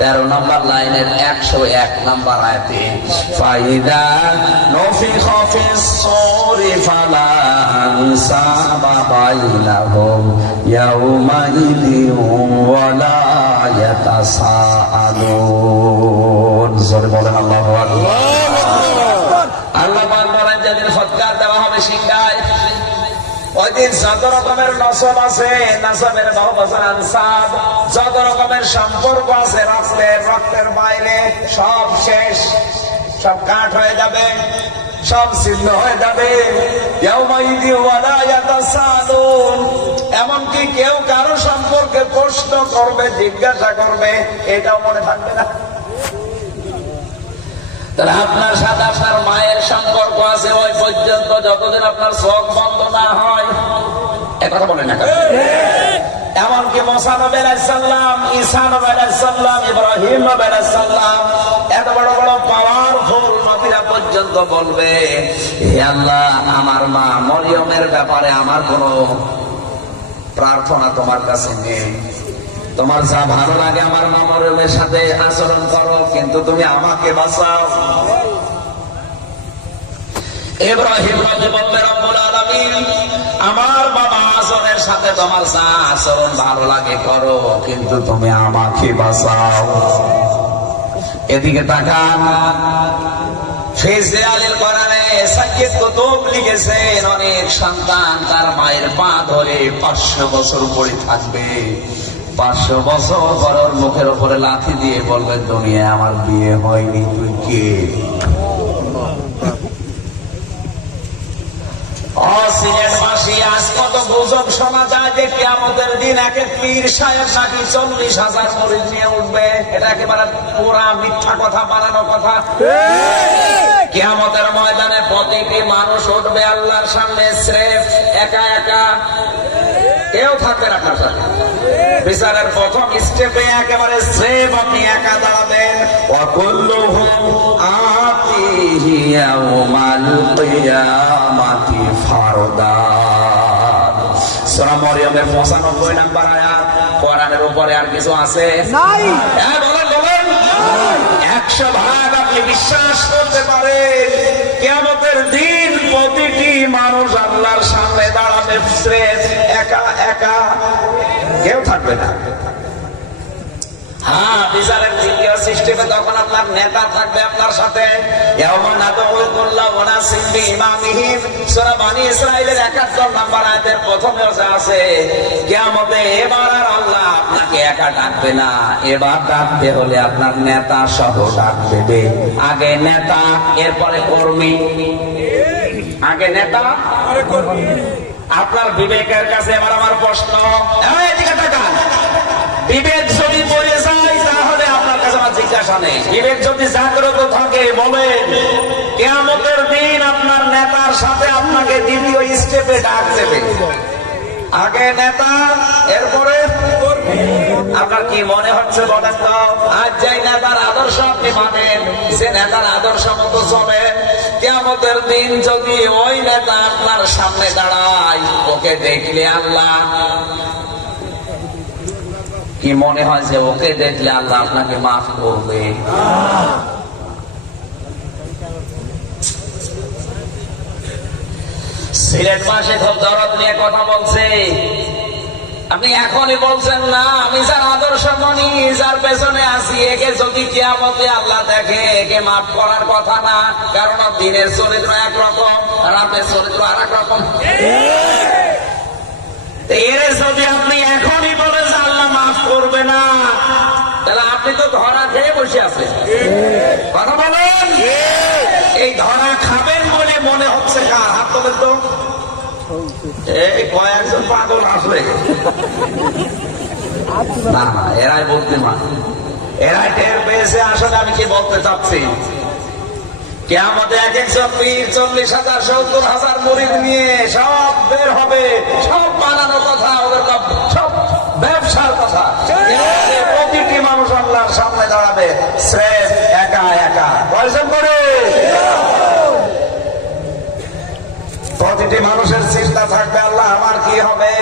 13 নম্বর লাইনের 101 নম্বর আয়াতে, ফাইদা নফিখা ফিস সূরি ফালা আনসাবা বাইনাহুম ইয়াউমাইদিন ওয়ালা ইয়াতাসাআলুন। জোরে বলেন আল্লাহু আকবার। আল্লাহ পাক বলেন যেদিন সৎকার দেওয়া হবে সিংহায়, ওই দিন পৃথিবীর যত রকমের নসব আছে, নসবের বহুবচন আনসাব, যত রকমের সম্পর্ক আছে রক্তের বাইরে, সব শেষ, সব কাঠ হয়ে যাবে, সব ছিন্ন হয়ে যাবে। এমনকি কেউ কারো সম্পর্কে প্রশ্ন করবে, জিজ্ঞাসা করবে, এটাও মনে থাকবে না। তাহলে আপনার সাথে আপনার মায়ের সম্পর্ক আছে ওই পর্যন্ত, যতদিন আপনার চোখ বন্ধ না হয়। একথা বলে না? এমনকি মুসা নবী আলাইহিস সালাম, ঈসা নবী আলাইহিস সালাম, ইব্রাহিম নবী আলাইহিস সালাম, এত বড় বড় পাওয়ারফুল নবীরা পর্যন্ত বলবে, হে আল্লাহ, আমার মা মরিয়মের ব্যাপারে আমার কোনো প্রার্থনা তোমার কাছে নেই। তোমার যা ভালো লাগে আমার মা মরিয়মের সাথে আচরণ করো, কিন্তু তুমি আমাকে বাঁচাও। ইব্রাহিম নবী বলবে, রব্বুল আলামিন, আমার বাবা আজরের সাথে তোমার যা আচরণ ভালো লাগে করো, কিন্তু তুমি আমাকে বাঁচাও। এদিকে তাকান, ফিজে আলীর কোরআনে সাইয়্যিদ কুতুব লিখেছেন, অনেক সন্তান তার মায়ের পা ধরে 500 বছর পড়ে থাকবে। 500 বছর পর ওর মুখের উপরে লাথি দিয়ে বলবে, দুনিয়ায় আমার বিয়ে হয়নি, তুই কে? সিলেটবাসী, আজ কত গুজব শোনা যায় যে কিয়ামতের দিন এক এক পীর সাহেব নাকি 40,000 মরিদ নিয়ে উঠবে। এটা একেবারে পুরা মিথ্যা কথা, বানানো কথা। কিয়ামতের ময়দানে প্রতিটি মানুষ উঠবে আল্লাহর সামনে স্রেফ একা একা, কেউ থাকবে না আপনার সাথে। বিচারের প্রথম স্টেপে একেবারে স্রেফ আপনি একা দাঁড়াবেন। ওয়াকুল্লুহুম আতিহি ইয়াউমাল কিয়ামাতি ফারদা। সূরা মরিয়মের 95 নম্বর আয়াত। কোরআনের উপরে আর কিছু আছে? নাই। হ্যাঁ, বলেন বলেন। 100% আপনি বিশ্বাস করতে পারেন, কিয়ামতের দিন প্রতিটি মানুষ আল্লাহর সামনে দাঁড়াবে স্রেফ একা একা, কেউ থাকবে না। হ্যাঁ, বিচারের দ্বিতীয় সিস্টেমে তখন আপনার নেতা থাকবে আপনার সাথে। সূরা বনী ইসরাঈলের 71 নম্বর আয়াতের প্রথমে আছে, কিয়ামতে এবার আর আল্লাহ আপনাকে একা ডাকবে না, এবার ডাকতে হলে আপনার নেতা সহ ডাক দেবে। আগে নেতা, এরপরে কর্মী। আগে নেতা, আপনার বিবেকের কাছে এবার আমার প্রশ্ন, বিবেক যদি বলে যায় তাহলে আপনার কাছে আমার জিজ্ঞাসা নেই। বিবেক যদি জাগ্রত থাকে, বলেন কিয়ামতের দিন আপনার নেতার সাথে আপনাকে দ্বিতীয় স্টেপে ডাক দেবে। আগে নেতা, এরপরে আপনার কি মনে হচ্ছে বলেন তো? আজ যাই নেতার আদর্শ আপনি মানেন, সে নেতার আদর্শ মতো চলেন, কিয়ামতের দিন যদি ওই নেতা আপনার সামনে দাঁড়ায়, ওকে দেখলে আল্লাহ কি মনে হয় যে ওকে দেখলে আল্লাহ আপনাকে মাফ করবে? সিলেটবাসী খুব দরদ নিয়ে কথা বলছে। আপনি এখনই বলছেন না, আমি যার আদর্শ মানি, যার পেছনে আছি, একে যদি কিয়ামতে আল্লাহ দেখে, একে মাফ করার কথা না। কারণ দিনের চরিত্র একরকম, রাতের চরিত্র আর এক রকম। এর যদি আপনি এখনই বলে যে আল্লাহ মাফ করবে না, তাহলে আপনি তো ধরা খেয়ে বসে আছেন। কথা বলেন, এই ধরা খাবেন বলে মনে হচ্ছে কার? হাত তোলেন তো। এই কয়েকজন পাগল আসলে না না, এরাই বুদ্ধিমান, এরাই টের পেয়েছে আসলে আমি কি বলতে চাচ্ছি। কিয়ামতে এক একজন পীর 40,000 70,000 মুরিদ নিয়ে সব বের হবে, সব বানানো কথা, ওদের সব ব্যবসার কথা। প্রতিটি মানুষ আল্লাহর সামনে দাঁড়াবে স্রেফ একা একা। পয়সা করে প্রতিটি মানুষের চিন্তা থাকবে, আল্লাহ আমার কি হবে?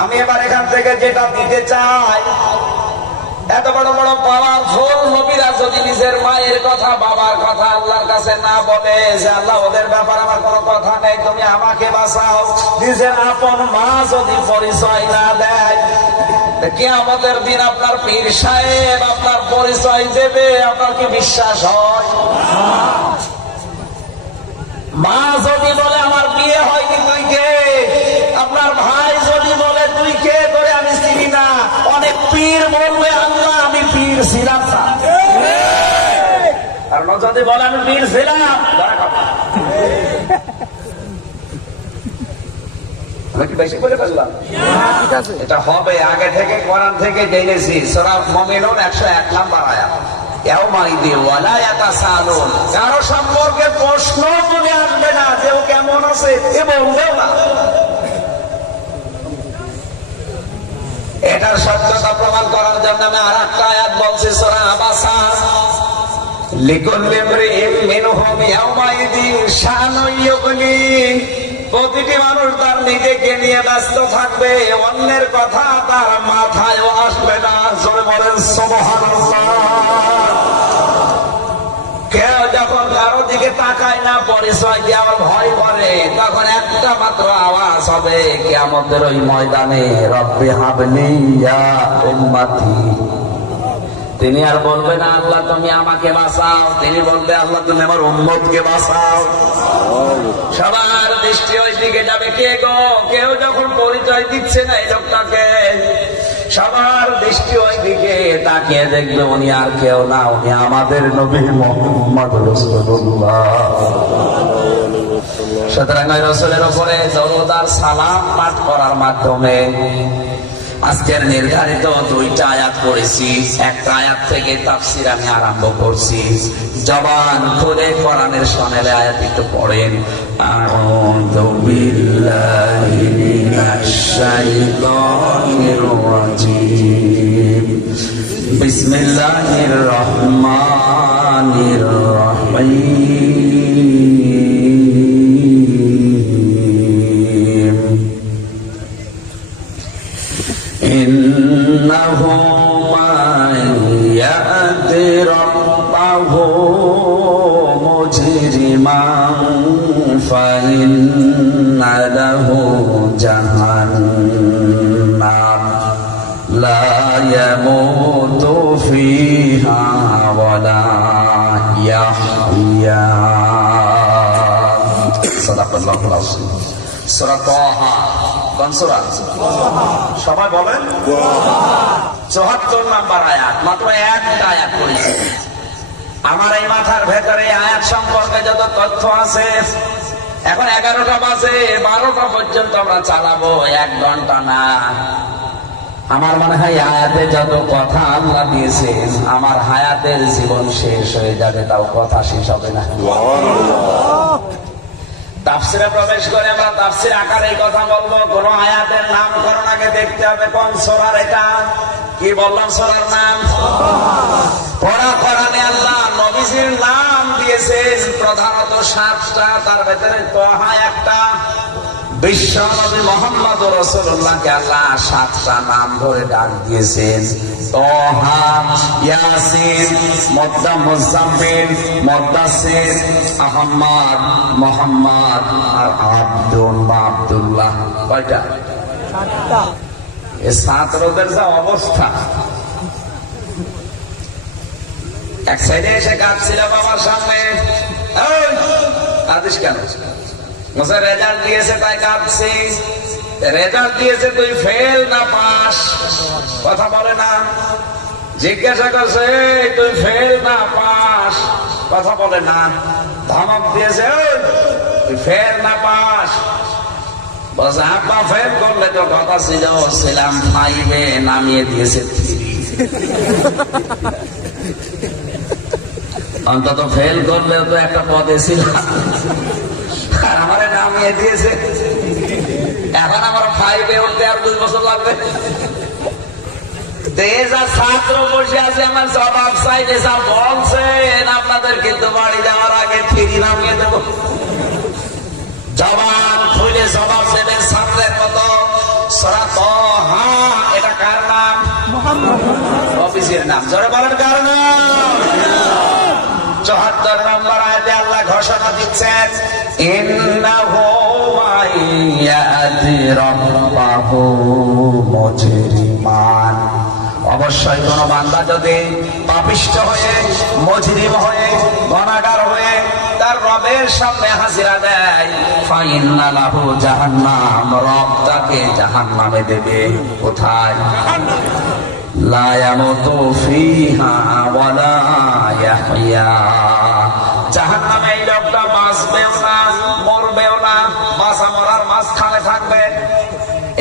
আমি এবার এখান থেকে যেটা দিতে চাই, এত বড় বড় পাওয়ারফুল নবীরা যদি নিজের মায়ের কথা, বাবার কথা আল্লাহর কাছে না বলে যে আল্লাহ ওদের ব্যাপারে আমার কোনো কথা নেই, তুমি আমাকে বাঁচাও, নিজের আপন মা যদি পরিচয় না দেয়, কিয়ামতের দিন আপনার পীর সাহেব আপনার পরিচয় দেবে, আপনার কি বিশ্বাস হয়? মা যদি বলে আমার বিয়ে হয়নি, তুই কে? আপনার ভাই যদি বলে তুই কে করে আমি চিনি না, অনেক পীর বলবে আল্লাহ আমি পীর ছিলাম না, আর যদি বলে আমি পীর ছিলাম ধরা কথা। বেশি বলে ফেললাম, এটা হবে আগে থেকে কোরআন থেকে জেনেছি। সূরা মুমিনুন 101 নম্বর আয়াত। কারো সম্পর্কে প্রশ্ন চলে আসবে না যে ও কেমন আছে এ বলবেও না। এটার সত্যতা প্রমাণ করার জন্য আমি আর একটা আয়াত বলছি, সূরা আবাসা। লিকুল্লি ইমরিইন মিনহুম ইয়াওমাইযিন শানুন ইউগনি। প্রতিটি মানুষ তার নিজেকে নিয়ে ব্যস্ত থাকবে, অন্যের কথা তার মাথায়ও আসবে না। জোরে বলেন সুবহানাল্লাহ। কেউ যখন কারো দিকে তাকায় না, পরিচয় দিয়ে আবার ভয় করে, তখন একটা মাত্র আওয়াজ হবে কিয়ামতের ওই ময়দানে, রব্বি হাবলি ইয়া উম্মতি। তিনি আর বলবে না আল্লাহ তুমি আমাকে বাঁচাও, তিনি বলবে আল্লাহ তুমি আমার উম্মতকে বাঁচাও। সবার দৃষ্টি ওই দিকে যাবে। কে গো? কেউ যখন পরিচয় দিচ্ছে না এই লোকটাকে, সবার দৃষ্টি ওই দিকে তাকিয়ে দেখবে উনি আর কেউ না, উনি আমাদের নবী মুহাম্মদ রাসূলুল্লাহ। সুতরাং ওই রাসূলের উপরে দরুদ আর সালাম পাঠ করার মাধ্যমে আজকের নির্ধারিত 2টা আয়াত পড়েছি। একটা আয়াত থেকে তাফসীর আমি আরম্ভ করছি। জবান খুলে কোরআনের শোনালে আয়াত একটু পড়েন। আউযু বিল্লাহি মিনাশ শাইতানির রাজীম। বিসমিল্লাহির রহমানির রহিম। إنه من يأت ربه مجرما فإن له جهنم لا يموت فيها ولا يحيا صدق الله العظيم সূরা তাহা কোন সূরা? সবাই বলেন 74 নম্বর আয়াত। মাত্র একটা আয়াত পড়েছি। আমার এই মাথার ভেতরে আয়াত সম্পর্কে যত তথ্য আছে, এখন 11টা বাজে, 12টা পর্যন্ত আমরা চালাবো, 1 ঘন্টা না। আমার মনে হয় আয়াতে যত কথা আল্লাহ দিয়েছেন, আমার হায়াতের জীবন শেষ হয়ে যাবে, তাও কথা শেষ হবে না। তাফসিরে প্রবেশ করে আমরা তাফসির আকারে এই কথা বলবো। কোন আয়াতের নামকরণ আগে দেখতে হবে কোন সূরার এটা। কি বললাম সূরার নাম? পড়া কোরআনে আল্লাহ নবীজির নাম দিয়েছেন প্রধানত 7টা, তার ভেতরে তাহা একটা। বিশ্ব নবী মুহাম্মদ রাসূলুল্লাহকে আল্লাহ 7টা নাম ধরে ডাক দিয়েছেন। তাহা, ইয়াসিন, মুজাম্মিল, মুদাসসির, আহমদ, মুহাম্মদ আর আব্দুল বা আব্দুল্লাহ। কয়টা? 7টা। এই ছাত্রদের যা অবস্থা, এক সাইডে এসে কাঁদছিল বাবার সামনে। কাঁদিস কেন? রেজাল্ট দিয়েছে তাই কাঁদছি। রেজাল্ট দিয়েছে তুই ফেল না পাস? কথা বলে না। জিজ্ঞাসা করছে তুই ফেল না পাস? কথা বলে না। ধমক দিয়েছে তুই ফেল না পাস? বলছে আব্বা ফেল করলে তো কথা ছিল, ছিলাম 5-এ, নামিয়ে দিয়েছে 3। অন্তত ফেল করলেও তো একটা পদে ছিল, আমারে নামিয়ে দিয়েছে। এখন আমার 5-এ উঠতে আর 2 বছর লাগবে। ছাত্র বসে আছে আমার জবাব চাইলে যা বলছেন আপনাদের কিন্তু বাড়ি যাওয়ার আগে 3 নামিয়ে দেব। জবান খুলে জবাব দেবেন ছাত্রের মতো। সূরা তাহা, এটা কার নাম? অফিসের নাম। জোরে বলেন কার নাম? 74 নম্বর আয়াতে আল্লাহ ঘোষণা দিচ্ছেন, ইন্নাহু মাইয়াতি রাব্বাহু মুজরিমান। অবশ্যই কোন বান্দা যদি পাপিষ্ঠ হয়ে, মুজরিম হয়ে, গুনাহগার হয়ে তার রবের সামনে হাজিরা দেয়, ফাইন্না লাহু জাহান্নাম, রব তাকে জাহান্নামে দেবে। কোথায়? লা ইয়ামুতু ফিহা ওয়ালা ইয়াহইয়া। জাহান্নামে এই লোকটা বাঁচবেও না, মরবেও না, বাঁচা মরার মাঝখানে থাকবে।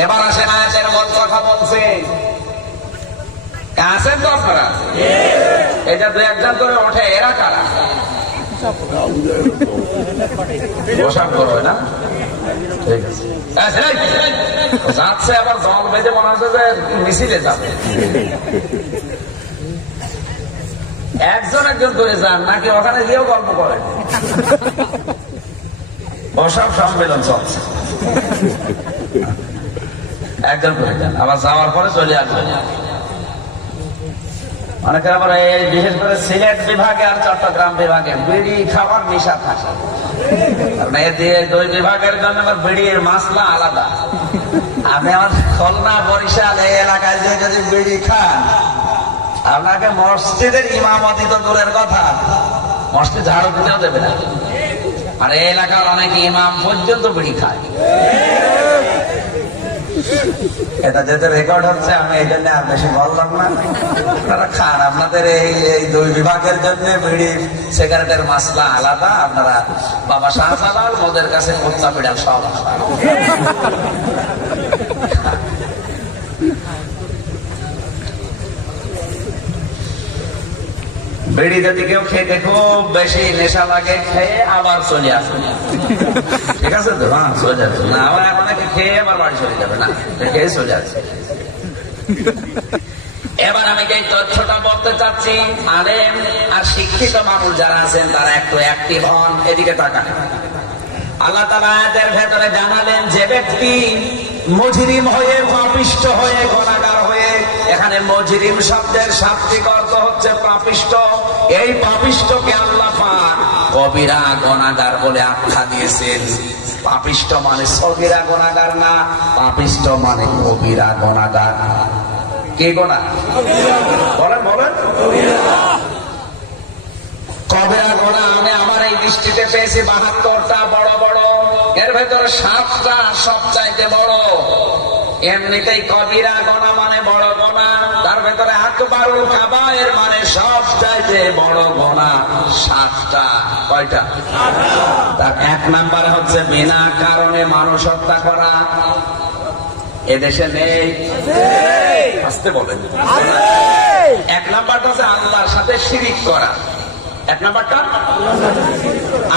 এবার আসেন আয়াতের মূল কথা বলছে, আছেন তো আপনারা? এটা দু একজন করে ওঠে, এরা কারা? পোশাক করো না, ঠিক আছে। যাচ্ছে আবার জল বেঁধে মনে হচ্ছে যে মিছিলে যাবে। একজন একজন করে যান নাকি ওখানে গিয়েও গল্প করেন? ওসব সম্মেলন চলছে, একজন করে যান, আবার যাওয়ার পরে চলে আসবেন। অনেকের আবার এই বিশেষ করে সিলেট বিভাগে আর চট্টগ্রাম বিভাগে বিড়ি খাবার নেশা থাকে। দুই বিভাগের জন্য আবার বিড়ির মাসলা আলাদা। আপনি আমার খুলনা বরিশাল এই এলাকায় যে যদি বিড়ি খান, আপনাকে মসজিদের ইমামতি তো দূরের কথা, মসজিদ ঝাড়ু দিতেও দেবে না। আর এই এলাকার অনেক ইমাম পর্যন্ত বিড়ি খায়। এটা যেহেতু রেকর্ড হচ্ছে, আমি এই জন্য আর বেশি বললাম না। আপনারা খান, আপনাদের এই দুই বিভাগের জন্য বিড়ি সিগারেটের মাসলা আলাদা। আপনারা বাবা শাহজালাল ওদের কাছে কুত্তা বিড়াল সব। বিড়ি যদি কেউ খেতে খুব বেশি নেশা লাগে, খেয়ে আবার চলে আসে, ঠিক আছে তো? হ্যাঁ, চলে যাচ্ছে না, আবার আপনাকে খেয়ে আবার বাড়ি চলে যাবে না, খেয়ে চলে আসছে। এবার আমি যে তথ্যটা বলতে চাচ্ছি, আলেম আর শিক্ষিত মানুষ যারা আছেন তারা একটু অ্যাক্টিভ হন, এদিকে তাকান। আল্লাহ তাআলা আয়াতের ভেতরে জানালেন, যে ব্যক্তি মুজরিম হয়ে, পাপিষ্ঠ হয়ে, গুনাহগার হয়ে, এখানে মুজরিম শব্দের শাব্দিক অর্থ হচ্ছে পাপিষ্ঠ। এই পাপিষ্ঠকে আল্লাহ পাক কবিরা গুনাহগার বলে আখ্যা দিয়েছেন। পাপিষ্ঠ মানে সগীরা গুনাহগার না, পাপিষ্ঠ মানে কবিরা গুনাহগার। কি গুনাহ? বলেন বলেন। কবিরা গুনাহ আমি আমার এই দৃষ্টিতে পেয়েছি 72টা বড় বড়, এর ভেতরে 7টা সবচাইতে বড়। এমনিতেই কবিরা গুনাহ মানে বড় গুনাহ, তার ভেতরে আকবারুল কাবায়ের মানে সবচাইতে বড় গুনাহ 7টা। কয়টা? তার 1 নাম্বার হচ্ছে বিনা কারণে মানুষ হত্যা করা। এদেশে নেই, আসতে বলেন। 1 নাম্বারটা হচ্ছে আল্লাহর সাথে শিরিক করা। 1 নাম্বারটা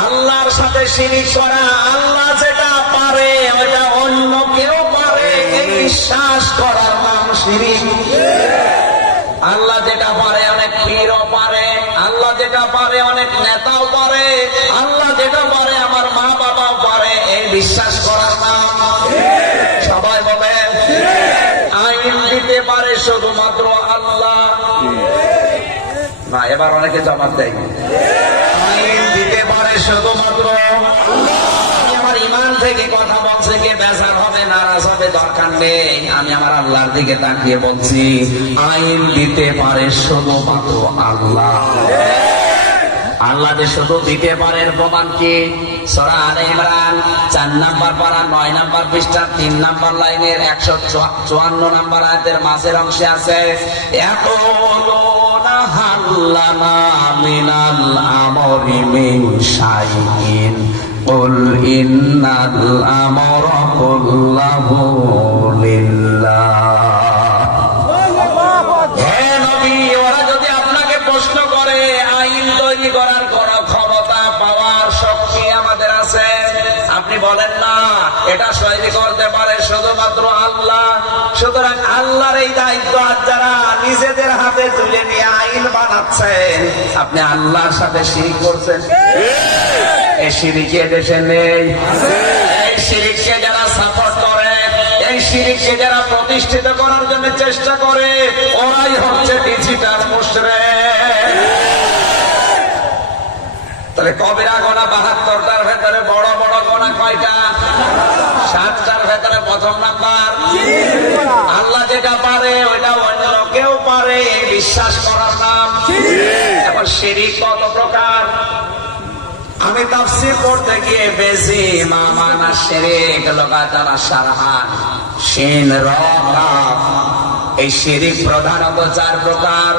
আল্লাহর সাথে শিরিক করা। আল্লাহ যেটা পারে ওটা অন্য কেউ পারে, এই বিশ্বাস করার নাম শিরিক। আল্লাহ যেটা পারে অনেক পীরও পারে, আল্লাহ যেটা পারে অনেক নেতাও পারে, আল্লাহ যেটা পারে আমার মা বাবাও পারে, এই বিশ্বাস করার নাম। সবাই বলে আইন দিতে পারে শুধুমাত্র আল্লাহ না। এবার অনেকে জবাব দেয়, আইন দিতে পারে শুধুমাত্র আমার ইমান থেকে কথা বলছে, কে বেজার হবে, নারাজ হবে, দরকার নেই। আমি আমার আল্লাহর দিকে তাকিয়ে বলছি, আইন দিতে পারে শুধুমাত্র আল্লাহ। আল্লাহ যে শুধু দিতে পারে এর প্রমাণ কি? সূরা আলে ইমরান 4 নাম্বার পারা 9 নাম্বার পৃষ্ঠা 3 নাম্বার লাইনের 154 নাম্বার আয়াতের মাঝের অংশে আছে, ইয়াকুলুনা হাল্লানা মিনাল আমরি মিন শাইইন কুল ইন্নাল আমরা কুল্লাহু লিল্লাহ। হে নবী, ওরা যদি আপনাকে প্রশ্ন করে আইন তৈরি করার কোন ক্ষমতা, পাওয়ার, শক্তি আমাদের আছে, আপনি বলেন না এটা তৈরি করতে পারে শুধুমাত্র আল্লাহ। সুতরাং আল্লাহর এই দায়িত্ব আজ যারা নিজেদের হাতে তুলে নিয়ে আইন বানাচ্ছেন, আপনি আল্লাহর সাথে শিরিক করছেন। এই শিরিক দেশে নেই। এই শিরিককে যারা সাপোর্ট করে, এই শিরিককে যারা প্রতিষ্ঠিত করার জন্য চেষ্টা করে, ওরাই হচ্ছে ডিজিটাল মুশরিক। তাহলে কবিরা গুনাহ 72টার ভেতরে বড় বড় গুনাহ কয়টা? 7টার ভেতরে 1 নাম্বার আল্লাহ যেটা পারে ওইটা অন্য কেউ পারে, বিশ্বাস করার নাম। এখন শিরিক কত প্রকার? আমি তাফসীর পড়তে গিয়ে বেশি মামানা শিরক লাগাতানা শারহান শিন রা কাফ। এই শিরিক প্রধানত 4 প্রকার: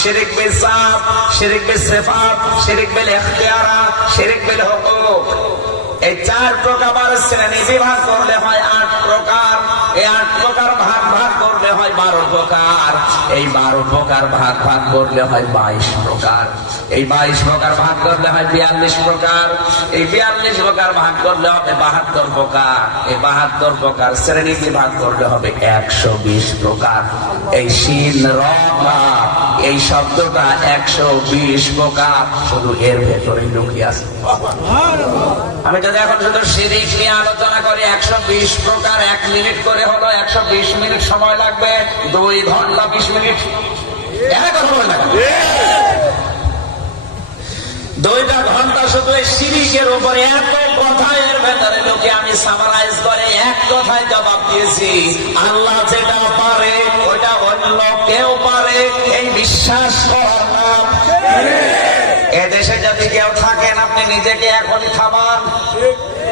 শিরিক বিল জাত, শিরিক বিল সিফাত, শিরিক বিল ইখতিয়ারাত, শিরিক বিল হুকুক। এই 4 প্রকার শ্রেণী বিভাগ করলে হয় 8 প্রকার। এই 8 প্রকার ভাগ ভাগ করলে হয় 12 প্রকার। এই 12 প্রকার ভাগ ভাগ করলে হয় 22 প্রকার। এই 22 প্রকার ভাগ করলে হয় 42 প্রকার। এই 42 প্রকার ভাগ করলে হবে 72 প্রকার। এই 72 প্রকার শ্রেণী বিভাগ করলে হবে 120 প্রকার। এই শিন রা কাফ, এই শব্দটা 120 প্রকার শুধু এর ভেতরে লুকিয়ে আছে। আমি যদি এখন শুধু শিরিক নিয়ে আলোচনা করি 120 প্রকার, 1 মিনিট করে হলো 120 মিনিট সময় লাগবে, 2 ঘন্টা 20 মিনিট। দুইটা ঘন্টা শুধু এই শিরিকের উপরে এত কথা এর ভেতরে লোকে আমি সামারাইজ করে এক কথায় জবাব দিয়েছি: আল্লাহ যেটা পারে ওইটা অন্য কেউ পারে, এই বিশ্বাস করার নাম। এদেশে যদি কেউ থাকেন আপনি নিজেকে এখনই থামান,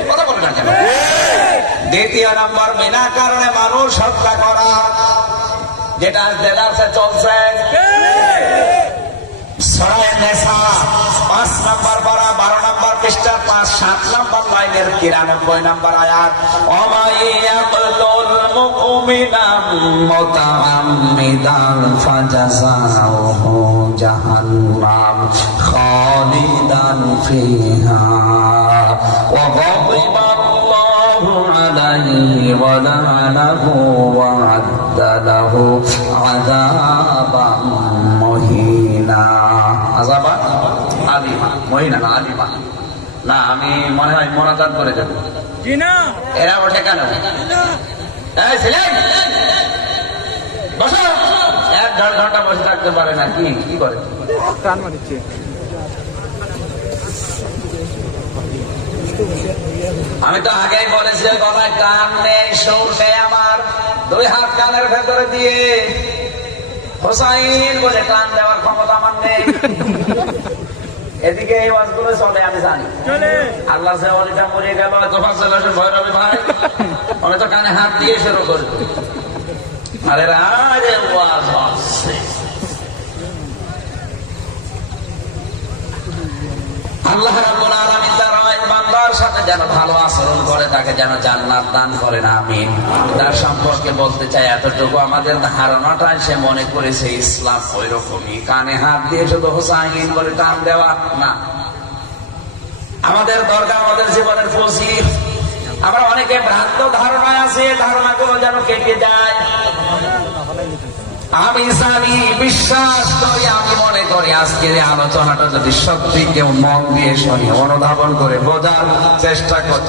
কথা বলেন না কেন? দ্বিতীয় নম্বর, বিনা কারণে মানুষ হত্যা করা, যেটা দেদারসে চলছে। সূরা নিসা 5 নম্বর পারা 12 নম্বর পৃষ্ঠা 5-7 নম্বর লাইনের 93 নম্বর আয়াত: ওয়া ইয়াকতুল মুমিনা মুতাআম্মিদান ফাজাযাউহু জাহান্নাম খালিদান ফিহা ওয়া গাদিবা আল্লাহু আলাইহি ওয়া লা'নাহু ওয়া আ'আদ্দা লাহু আযাবান মুহিনা। আযাবান আলিমা, মহিনা না আলিমা না, আমি মনে হয় মোনাজাত করে যাব। জি না, এরা ওঠে কেন? এই ছেলে বসো, 1-1.5 ঘন্টা বসে থাকতে পারে না, কি করে? টান মারছে। আমি তো আগেই বলেছি গলায় কান নেই, সুর নেই আমার। 2 হাত কানের ভেতরে দিয়ে হোসাইন বলে কান দেওয়ার ক্ষমতা আমার নেই। এদিকে এই ওয়াজগুলো চলে, আমি জানি। আল্লাহ সে অলিটা মরে গেল, ভৈরবী ভাই আমি তো কানে হাত দিয়ে শুরু করবো। আরে আরে ওয়াজ হচ্ছে। আল্লাহ রাব্বুল আলামিন তার বান্দার সাথে যেন ভালো আচরণ করে, তাকে যেন জান্নাত দান করেন, আমিন। তার সম্পর্কে বলতে চাই এতটুকু, আমাদের ধারণাটাই সে মনে করেছে ইসলাম ওই রকমই, কানে হাত দিয়ে শুধু হোসাইন বলে টান দেওয়া না। আমাদের দরকার আমাদের জীবনের ফসি। আমরা অনেকে ভ্রান্ত ধারণায় আছে, ধারণাগুলো যেন কেটে যায়। আমি জানি, বিশ্বাস করি, আমি মনে করি আজকের এই আলোচনাটা যদি সত্যি কেউ মন দিয়ে শুনে, অনুধাবন করে বোঝার চেষ্টা করে,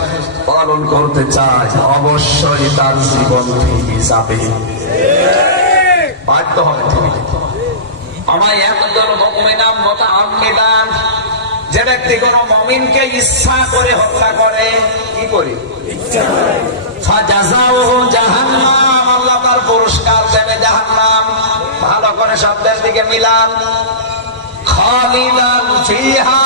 পালন করতে চায়, অবশ্যই তার জীবন থেকে যাবে, বাধ্য হবে। আমায় একদল মুমিনা মুতাআম্মিদান, যে ব্যক্তি কোন মুমিনকে ইচ্ছা করে হত্যা করে, কি করে? ফাজাযাউহু জাহান্নাম, আল্লাহ তার পুরস্কার দেবে জাহান্নাম। ভালো করে শব্দের দিকে মিলান। খালিদান ফিহা,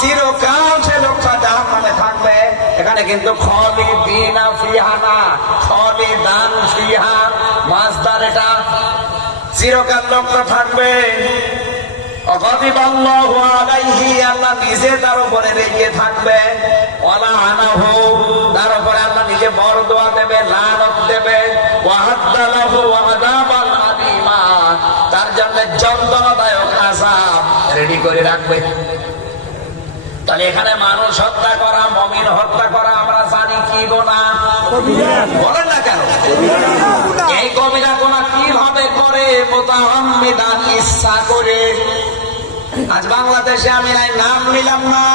চিরকাল সে লোকটা জাহান্নামে থাকবে। এখানে কিন্তু খালিদিনা ফিহা না, খালিদান ফিহা মাসদার, এটা চিরকাল লোকটা থাকবে। গাদিবা আল্লাহু আলাইহি, আল্লাহ নিজে তার উপরে রেগে থাকবে। ওয়া লা'নাহু, তার উপরে আল্লাহ নিজে বরদোয়া দেবে, লানত দেবে। ওয়া আ'আদ্দা লাহু আযাবান আলীমা, তার জন্য যন্ত্রণাদায়ক আযাব রেডি করে রাখবে। তাহলে এখানে মানুষ হত্যা করা, মুমিন হত্যা করা, আমরা জানি কি গুনাহ, বলেন না কেন? এই কবিরা গুনাহ কিভাবে করে? মুতাআম্মিদান, ইচ্ছা করে। আজ বাংলাদেশে আমি নাম নিলাম না,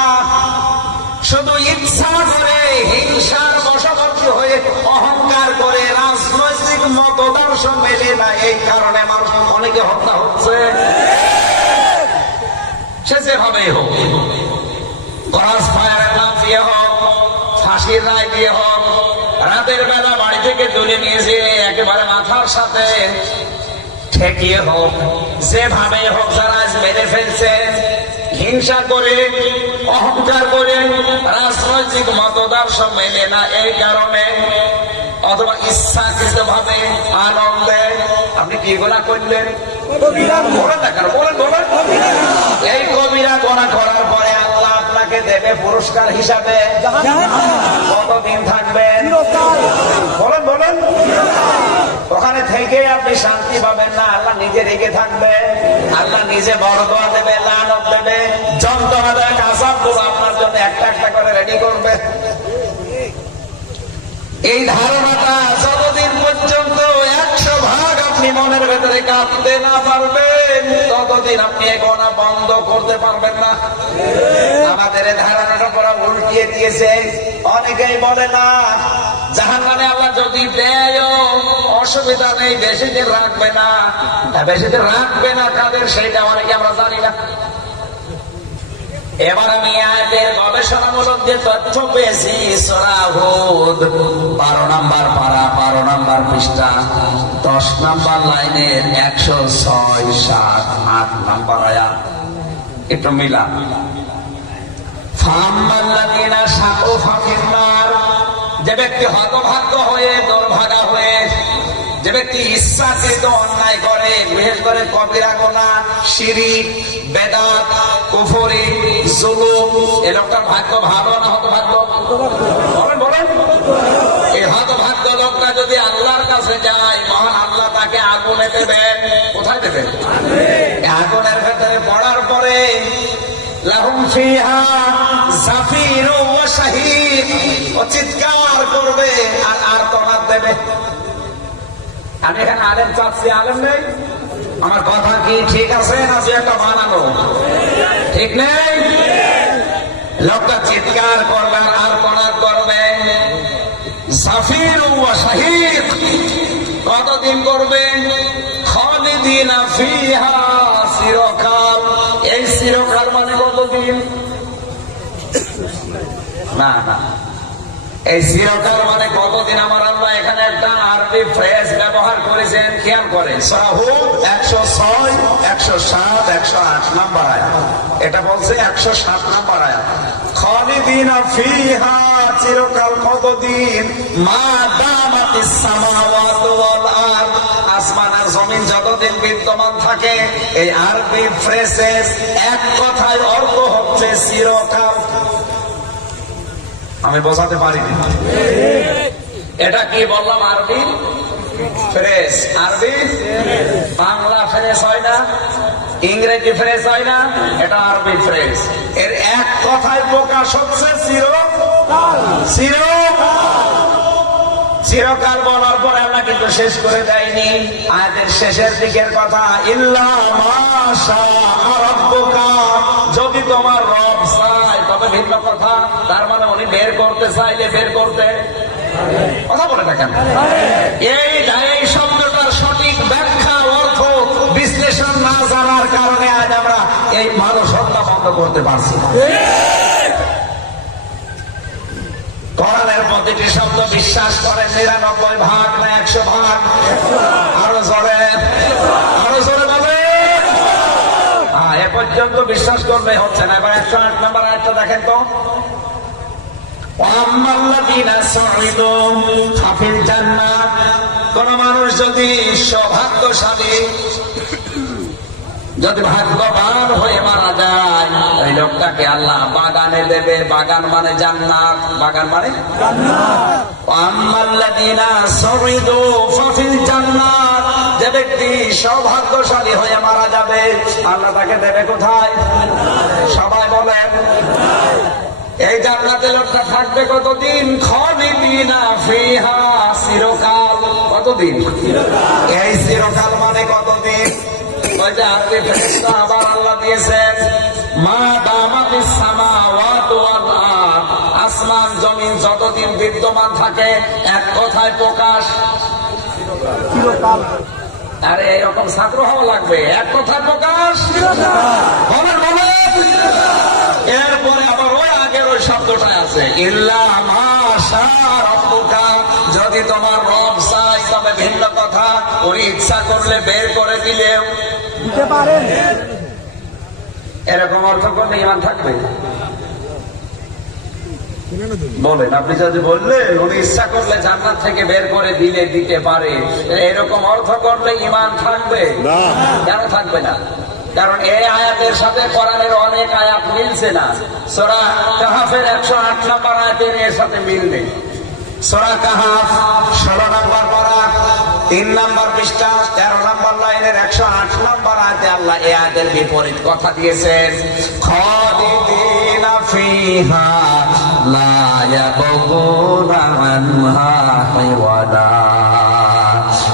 শুধু ইচ্ছা করে, হিংসার বশবর্তী হয়ে, অহংকার করে, রাজনৈতিক মতদর্শ মেলে না, এই কারণে মানুষ অনেকে হত্যা হচ্ছে। সে যেভাবেই হোক, ক্রস ফায়ারের নাম দিয়ে হোক, ফাঁসির রায় দিয়ে হোক, রাতের বেলা বাড়ি থেকে তুলে নিয়েছে একেবারে মাথার সাথে ঠেকিয়ে হোক, যেভাবে হোক যারা মেরে ফেলছে, হিংসা করে, অহংকার করে, রাজনৈতিক মতদর্শ মেলে না এই কারণে, অথবা ইচ্ছাকৃত ভাবে আনন্দে আপনি কি গোনা করলেন, বলেন না কেন, বলেন বলেন। এই কবিরা গোনা করার পরে আল্লাহ আপনাকে দেবে পুরস্কার হিসাবে কতদিন থাকবেন, বলেন বলেন। ওখানে থেকে আপনি শান্তি পাবেন না, আল্লাহ নিজে রেগে থাকবে, আল্লাহ নিজে বরদোয়া দেবে, লানত দেবে, যন্ত্রণাদায়ক আযাবগুলো আপনার জন্য একটা একটা করে রেডি করবে। এই ধারণাটা যতদিন পর্যন্ত 100% আপনি মনের ভেতরে কাঁদতে না পারবেন ততদিন আপনি এই গোনা বন্ধ করতে পারবেন না। আমাদের এই ধারণাটা পুরো উল্টিয়ে দিয়েছে। অনেকেই বলে না জাহান্নামে আল্লাহ যদি দেয় অসুবিধা নেই, বেশি দিন রাখবে না। বেশি দিন রাখবে না কাদের সেইটা অনেকে আমরা জানি না। এবার আমি আয়াতের গবেষণামূলক যে তথ্য পেয়েছি, সূরা হুদ 12 নম্বর পারা, 12 নম্বর পৃষ্ঠা, 10 নম্বর লাইনের 106, 7, 8 নম্বর আয়াত, একটু মিলা। ফাম্মাল্লাযীনা শাকু ফাফিন্নার, যে ব্যক্তি হতভাগ্য হয়ে, দুর্ভাগা হয়ে, যে ব্যক্তি ইচ্ছাকৃত অন্যায় করে, বিশেষ করে কবিরা গুনাহ, শিরক, বেদাত, কুফরি, জুলুম, এই লোকটার ভাগ্য ভালো না হতভাগ্য, বলেন বলেন। এই হতভাগ্য লোকটা যদি আল্লাহর কাছে যায়, মহান আল্লাহ তাকে আগুনে দেবেন। কোথায় দেবেন? আগুনের ভেতরে পড়ার পরে লাহুম ফিহা জাফিরুন ওয়া শাহীক, ও চিৎকার করবে আর আর্তনাদ দেবে। আমি এখানে আলেম চাচ্ছি, আলেম নেই। আমার কথা কি ঠিক আছে না যে একটা বানানো? ঠিক নেই। লোকটা চিৎকার করবে আর আর্তনাদ করবে। জাফিরুন ওয়া শাহীক, কতদিন করবে? খালিদিনা ফিহা, চিরকাল। এই চিরকাল মানে কতদিন? না না, এই চিরকাল মানে কতদিন? আমার আল্লাহ এখানে একটা আরবি ফ্রেজ ব্যবহার করেছেন, খেয়াল করেন। সূরা হুদ 106, 107, 108 নম্বর আয়াত। এটা বলছে 107 নম্বর আয়াত। খালিদিনা ফিহা, চিরকাল কতদিন? মা দামাতিস সামাওয়াতু ওয়াল আরদ, আসমান আর জমিন যতদিন বিদ্যমান থাকে। এই আরবি ফ্রেজের এক কথায় অর্থ হচ্ছে চিরকাল। আমি বোঝাতে পারিনি। এটা কি বললাম? আরবি ফ্রেজ, আরবি বাংলা ফ্রেজ হয় না, ইংরেজি ফ্রেজ হয় না, এটা আরবি ফ্রেজ। এর এক কথায় প্রকাশ হচ্ছে চিরকাল। চিরকাল বলার পরে আল্লাহ কিন্তু শেষ করে দেয়নি। আয়াতের শেষের দিকের কথা, ইল্লা মা শাআ রাব্বুকা, যদি তোমার রব চায় তবে ভিন্ন কথা। তার মানে উনি বের করতে চাইলে বের করতে, কথা বলে না কেন? এই শব্দটার সঠিক ব্যাখ্যা, অর্থ, বিশ্লেষণ না জানার কারণে আজ আমরা এই মানুষ হত্যা বন্ধ করতে পারছি না। কোরআনের প্রতিটি শব্দ বিশ্বাস করেন 99 ভাগ না 100 ভাগ? আরো জোরে, আরো জোরে বলে। এ পর্যন্ত বিশ্বাস করবে হচ্ছে না। এবার 108 নম্বর আয়াতটা দেখেন তো। ওয়াম্মাল্লাযীনা সুইদু ফাফিল জান্নাত, কোন মানুষ যদি সৌভাগ্যশালী, যদি ভাগ্যবান হয়ে মারা যায়, ওই লোকটাকে আল্লাহ বাগানে দেবে। বাগান মানে জান্নাত, বাগান মানে জান্নাত। ওয়াম্মাল্লাযীনা সুইদু ফাফিল জান্নাত, যে ব্যক্তি সৌভাগ্যশালী হয়ে মারা যাবে, আল্লাহ তাকে দেবে কোথায়? সবাই বলেন। এই জান্নাতে লোকটা থাকবে কতদিন? খালিদিনা ফিহা, চিরকাল। কতদিন? এই চিরকাল মানে কতদিন? ওই যে আরবি ফেরেশতা আবার আল্লাহ দিয়েছেন, মা দামাতিস সামাওয়াতু ওয়াল আরদ, আসমান জমিন যতদিন বিদ্যমান থাকে। এক কথায় প্রকাশ, চিরকাল। আরে এরকম ছাত্র হওয়া লাগবে। এক কথায় প্রকাশ, বলেন বলেন। এরপরে আবার ওই আগের ওই শব্দটা আছে, ইল্লা মা শাআ রাব্বুকা, যদি তোমার রব চায় তবে ভিন্ন কথা। উনি ইচ্ছা করলে বের করে দিলেও দিতে পারেন। এরকম অর্থ করলে ইমান থাকবে? বলেন, আপনি যদি বললেন উনি ইচ্ছা করলে জান্নাত থেকে বের করে দিতে পারে, এরকম অর্থ করলে ইমান থাকবে না। কেন থাকবে না? কারণ এই আয়াতের সাথে কোরআনের অনেক আয়াত মিলছে না। সূরা কাহাফের 108 নম্বর আয়াতের এর সাথে মিল নেই। সূরা কাহাফ 16 নম্বর পারা 3 নম্বর পৃষ্ঠা 13 নম্বর লাইনের 108 নম্বর আয়াতে আল্লাহ এই আয়াতের বিপরীত কথা দিয়েছেন। খালিদিনা ফিহা লা ইয়াবগুনা আনহা হিওয়ালা।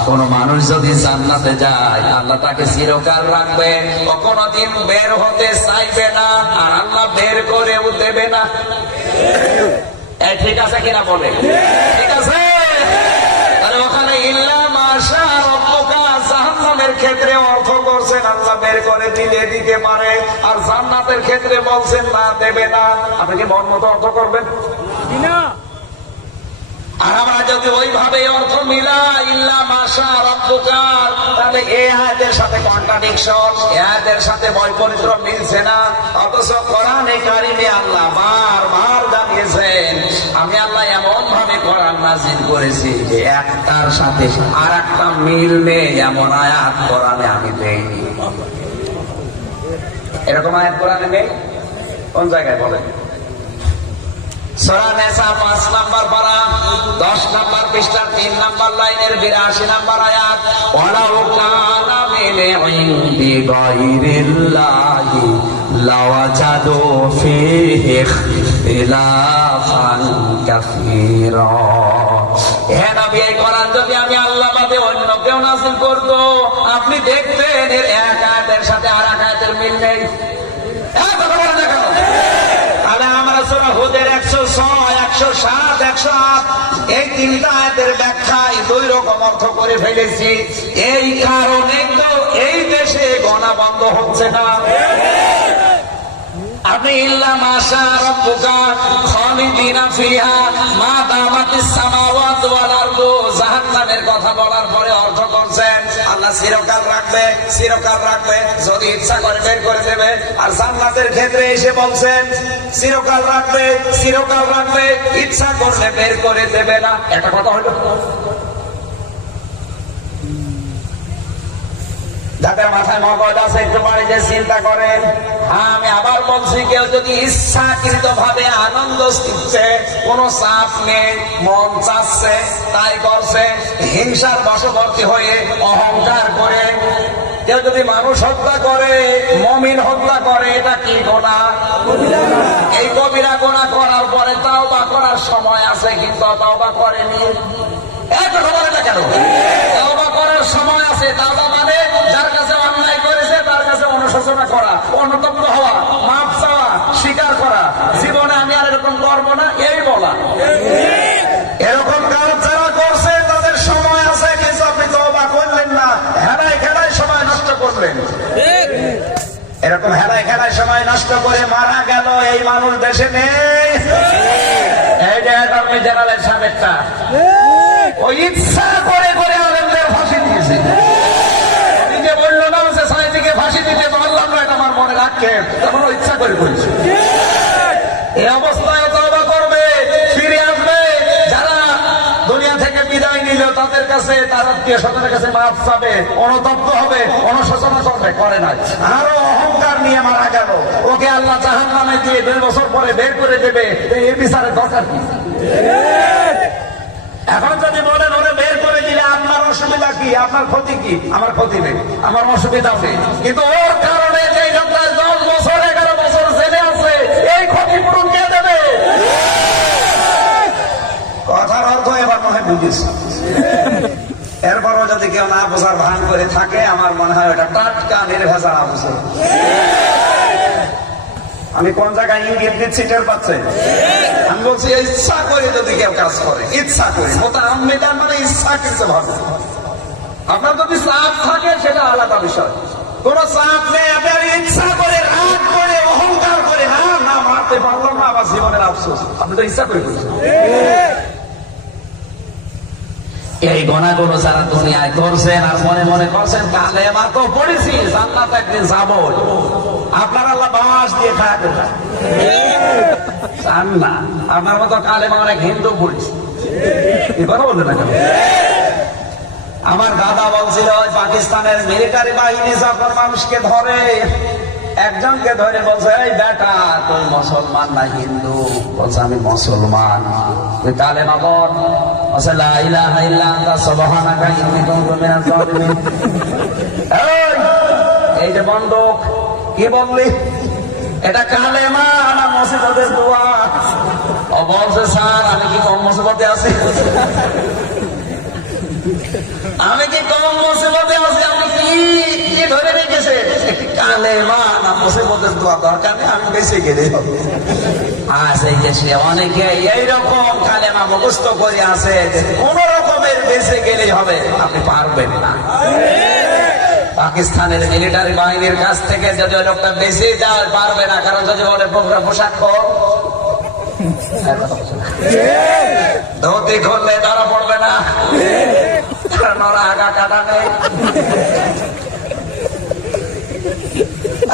কোন মানুষ যদি জান্নাতে যায় আল্লাহ তাকে চিরকাল রাখবে, কোনদিন বের হতে চাইবে না, আর আল্লাহ বের করেও দেবে না। ঠিক আছে কিনা বলে? ঠিক আছে। তাহলে ওখানে ইল্লা মাশা রাব্বুকা জাহান্নামের ক্ষেত্রে অর্থ করছেন আল্লাহ বের করে দিতে পারে, আর জান্নাতের ক্ষেত্রে বলছেন না, দেবে না। আপনি কি মন মতো অর্থ করবেন না? আর আমরা যদি ওইভাবে অর্থ মিলাই ইল্লা মাশা রাব্বুকা, তাহলে এই আয়াতের সাথে কন্ট্রাডিকশন, এই আয়াতের সাথে বৈপরীত্য মিলছে না। অথচ কোরআনে কারিমে আল্লাহ বারবার জানিয়েছেন আমি আল্লাহ এমন ভাবে কোরআন নাযিল করেছি যে একটার সাথে আর একটা মিল নেই, এমন আয়াত কোরআনে আমি দেইনি। এরকম আয়াত কোরআনে নেই? কোন জায়গায় বলেন? সূরা নিসা 5 নম্বর পারা 10 নম্বর পৃষ্ঠা 3 নম্বর লাইনের 82 নম্বর আয়াত, ওয়ালাউ কানা মিন ইনদি গায়রিল্লাহি লাওয়াজাদু ফীহি ইখতিলাফান কাসীরা। হে নবী, এই কোরআন যদি আমি আল্লাহ বাদে অন্য কেউ নাযিল করত, আপনি দেখতেন এর এক আয়াতের সাথে আর এক আয়াতের মিল নেই। সূরা হুদের 106, 107, 108 এই তিনটা আয়াতের ব্যাখ্যায় দুই রকম অর্থ করে ফেলেছি। এই কারণে তো এই দেশে গণা বন্ধ হচ্ছে না। আপনি ইল্লা মাশা রাব্বুকা খালিদিনা ফিহা মা দামাতিস সামাওয়াতু ওয়াল আরদু, জাহান্নামের কথা বলার পরে অর্থ করছেন আল্লাহ চিরকাল রাখবে, চিরকাল রাখবে, যদি ইচ্ছা করে বের করে দেবে। আর জান্নাতের ক্ষেত্রে এসে বলছেন চিরকাল রাখবে, চিরকাল রাখবে, ইচ্ছা করলে বের করে দেবে না। একটা কথা হলো, যাদের মাথায় মগজ আছে একটু বাড়িতে চিন্তা করেন। হ্যাঁ, আমি আবার বলছি, কেউ যদি ইচ্ছাকৃত ভাবে আনন্দ শিখছে, কোন চাপ নেই, মন চাচ্ছে তাই করছে, হিংসার বশবর্তী হয়ে অহংকার করে কেউ যদি মানুষ হত্যা করে, মুমিন হত্যা করে, এটা কি গুনাহ? এই কবিরা গুনাহ করার পরে তাওবা করার সময় আছে, কিন্তু তাওবা করেনি। এত বলে না কেন? তাওবা করার সময় আছে। তাওবা মানে যার কাছে অন্যায় করেছে তার কাছে অনুশোচনা করা, অনুতপ্ত হওয়া, মাফ চাওয়া, স্বীকার করা, জীবনে আমি আর এরকম করবো না এই বলা। এরকম কাজ যারা করছে তাদের সময় আছে, কিন্তু আপনি তওবা করলেন না, হেলায় খেলায় সময় নষ্ট করলেন। এরকম হেলায় খেলায় সময় নষ্ট করে মারা গেল এই মানুষ দেশে নেই। এই যে আপনি জেনারেল সাহেবটা ওই ইচ্ছা করে করে আলেমদের ফাঁসি দিয়েছে। নিজে বললো না যে সাইদিকে ফাঁসি দিতে পারলাম না, এটা আমার মনে রাখে, তখন ইচ্ছা করে করেছে। এই অবস্থায় তওবা করবে, ফিরে আসবে। যারা দুনিয়া থেকে বিদায় নিল তাদের কাছে, তার আত্মীয় স্বজনের কাছে মাফ চাবে, অনুতপ্ত হবে, অনুশোচনা করবে, করে নাই। আরো অহংকার নিয়ে মারা গেল, ওকে আল্লাহ জাহান্নামে দিয়ে 2 বছর পরে বের করে দেবে। এই বিচারের দরকার কি? এখন যদি বলেন ওরে বের করে দিলে আপনার অসুবিধা কি, আপনার ক্ষতি কি? আমার ক্ষতি নেই, আমার অসুবিধা নেই, কিন্তু ওর কারণে যে লোকটা 10 বছর 11 বছর জেলে আছে, এই ক্ষতিপূরণ কে দেবে? কথার অর্থ এবার মনে হয় বুঝেছি। এরপরও যদি কেউ না বোঝার ভান করে থাকে, আমার মনে হয় ওটা টাটকা নির্ভেজাল আবুঝে। আমি কোন জায়গায় ইঙ্গিত দিচ্ছি টের পাচ্ছেন? আমি বলছি ইচ্ছা করে যদি কেউ কাজ করে, ইচ্ছা করে, মোতাআম্মিদান মানে ইচ্ছাকৃত ভাবে। আপনার যদি চাপ থাকে সেটা আলাদা বিষয়, কোন চাপ নেই, আপনি ইচ্ছা করে, রাগ করে, অহংকার করে, না মারতে পারলাম না, আবার জীবনের আফসোস, আপনি তো ইচ্ছা করে করেছেন। এই গোনাগুলো যারা দুনিয়ায় করছেন আর মনে মনে করছেন কালেমা তো পড়েছি জান্নাত একদিন যাবো, আপনার আল্লাহ বাস দিয়ে খাওয়াতে চান না। আপনার মতো কালেমা অনেক হিন্দু পড়েছি, কি কথা বলবে না কেন? আমার দাদা বলছিল ওই পাকিস্তানের মিলিটারি বাহিনী যখন মানুষকে ধরে, একজনকে ধরে বলছে এই বেটা তুই মুসলমান না হিন্দু? বলছে আমি মুসলমান। তুই কালেমা পড়। বলছে লা ইলাহা ইল্লা আনতা সুবহানাকা ইন্নী কুনতু মিনাজ জালিমিন। এই যে বন্দুক, কি বললি? এটা কালেমা না মুসিবতের দোয়া? ও বলছে স্যার আমি কি কম মুসিবতে আছি? আমি কি কম মুসিবতে আছি? আমি কি ধরে রেখেছে? কালেমা না মুসিবতের দোয়া দরকার নেই, আমি বেঁচে গেলে হবে। এই দেশে অনেকে এইরকম কালেমা মুখস্থ করে আছে, কোন রকমের বেঁচে গেলে হবে, আপনি পারবেন না। পাকিস্তানের মিলিটারি বাহিনীর কাছ থেকে যদি ওই লোকটা বেঁচে যায় পারবে না, কারণ যদি বলে পোশাক ধুতি খুললে ধরা পড়বে না, কারণ ওরা আগা কাটা নেই।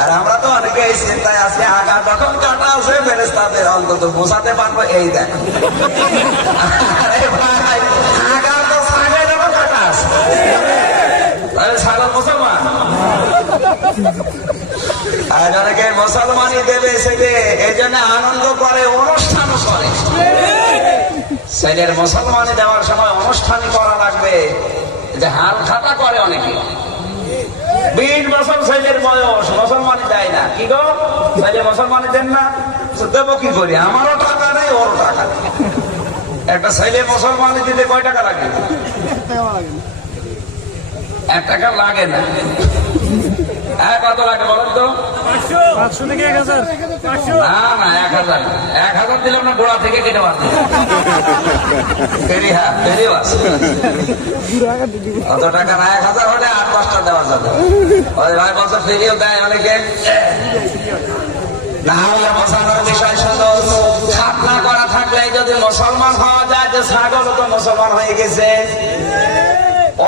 আর আমরা তো অনেকে এই চিন্তায় আছি আগা যখন কাটা আছে ফেরেশতাদের অন্তত বোঝাতে পারবো এই দেখ। আরে ভাই আগা তো সাগে যখন কাটা আছে সারা মুসলমান, আর অনেকে মুসলমানই দেবে সেকে এই জন্য আনন্দ করে, অনুষ্ঠানও করে। ছেলের মুসলমানি দেওয়ার সময় অনুষ্ঠানই করা লাগবে, যে হাল খাতা করে অনেকে। 20 বছর ছেলের বয়স, মুসলমানি দেয় না। কি গো ছেলে মুসলমানি দেন না? দেবো কি করি, আমারও টাকা নেই ওরও টাকা নেই। একটা ছেলে মুসলমানি দিতে কয় টাকা লাগে? 1 টাকা লাগে না। কত লাগে বলেন তো? 500 থেকে 1000। না না 1000, 1000 দিলাম না, গোড়া থেকে কেটে বাদ কত টাকা না? 1000 হলে 8-10টা দেওয়া যাবে। ওই ভাই বছর ফেরিও দেয় অনেকে। না হলে মুসলমানের বিষয় শুনো, খাতনা করা থাকলে যদি মুসলমান হওয়া যায়, যে ছাগল তো মুসলমান হয়ে গেছে,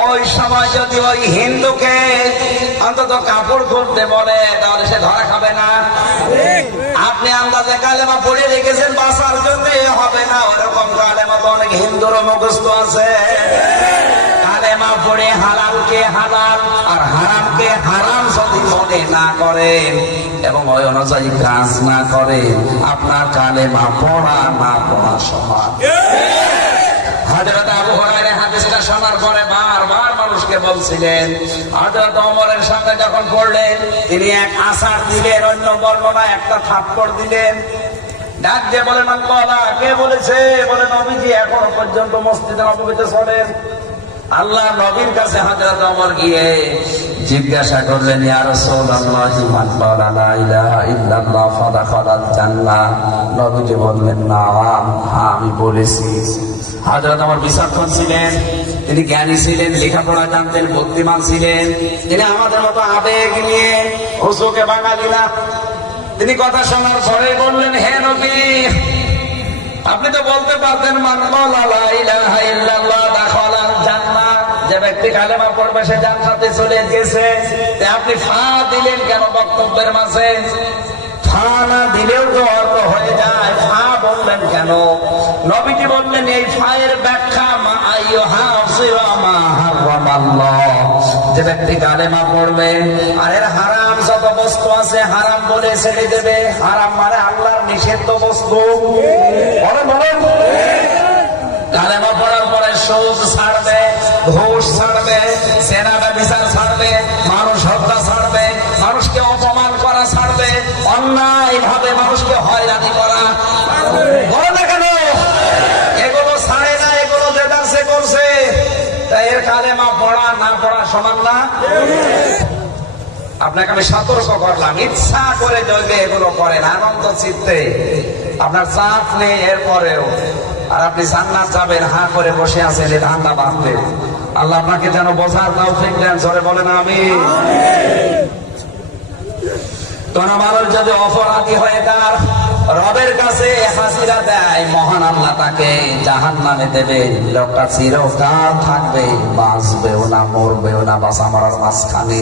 ওই সময় যদি ওই হিন্দুকে অন্তত কাপড় খুলতে বলে তাহলে সে ধরা খাবে না। আপনি আন্দাজে কালেমা পড়ে রেখেছেন বাঁচার জন্য, হবে না। ওরকম কালেমা তো অনেক হিন্দুরও মুখস্থ আছে। কালেমা পড়ে হালালকে হালাল আর হারামকে হারাম যদি মনে না করেন এবং ওই অনুযায়ী কাজ না করেন, আপনার কালেমা পড়া না পড়া সমান। হযরত আবু হুরায়রা হাদিসটা শোনার পরে বারবার মানুষকে বলছিলেন। হযরত ওমরের সামনে যখন পড়লেন, তিনি এক আছাড় দিলেন, অন্য বর্ণনা একটা থাপ্পড় দিলেন। ডাক দিয়ে বলেন আল্লাহ, কে বলেছে? বলে নবীজি এখনো পর্যন্ত মসজিদে নববীতে চলেন। আল্লাহ নবীর কাছে হযরত ওমর গিয়ে জিজ্ঞাসা করলেন, ইয়া রাসূলুল্লাহ মান ক্বালা লা ইলাহা ইল্লাল্লাহ ফাদাখালাল জান্নাহ। নবীজি বললেন, নাম, হ্যাঁ আমি বলেছি। হযরত ওমর বিচক্ষণ ছিলেন, তিনি জ্ঞানী ছিলেন, লেখাপড়া জানতেন, বুদ্ধিমান ছিলেন। তিনি আমাদের মতো আবেগ নিয়ে হুজুকে বাঙালি না। তিনি কথা শোনার পরে বললেন, হে নবী, আপনি তো বলতে পারতেন মান ক্বালা লা ইলাহা ইল্লাল্লাহ দাখালাল জান্নাহ, যে ব্যক্তি কালেমা পড়বে সে জান্নাতে চলে গেছে। আপনি ফা দিলেন কেন বক্তব্যের মাঝে? ফা না দিলেও তো অর্থ হয়ে যায়, ফা বললেন কেন? নবীজি বললেন এই ফায়ের ব্যাখ্যা মা আইয়ুহাসিরা মা হারামাল্লাহ, যে ব্যক্তি কালেমা পড়বে আর এর হারাম যত বস্তু আছে হারাম বলে ছেড়ে দেবে। হারাম মানে আল্লাহর নিষিদ্ধ বস্তু। বলেন কালেমা পড়ার পরে সুদ ছাড়বে, ঘুষ ছাড়বে, জেনা ব্যভিচার ছাড়বে, মানুষ হত্যা ছাড়বে, মানুষকে অপমান করা ছাড়বে, অন্যায় ভাবে মানুষকে হয়রানি করা। বলো না কেন এগুলো ছাড়ে না? এগুলো যেটা সে করছে, তাই এর কালেমা পড়া না পড়া সমান না। আপনাকে আমি সতর্ক করলাম, ইচ্ছা করে জৈবে এগুলো করেন আনন্দ চিত্তে, আপনার চাপ নেই এরপরেও, আর আপনি জান্নাত যাবেন হা করে বসে আছেন এই ধান্দা বাঁধতে। আল্লাহ আপনাকে যেন বোঝার তৌফিক দেন, জোরে বলেন আমিন। কোন মানুষ যদি অপরাধী হয়ে তার রবের কাছে হাজিরা দেয়, মহান আল্লাহ তাকে জাহান্নামে দেবে। লোকটা চিরকাল থাকবে, বাঁচবেও না, মরবেও না, বাঁচা মরার মাঝখানে।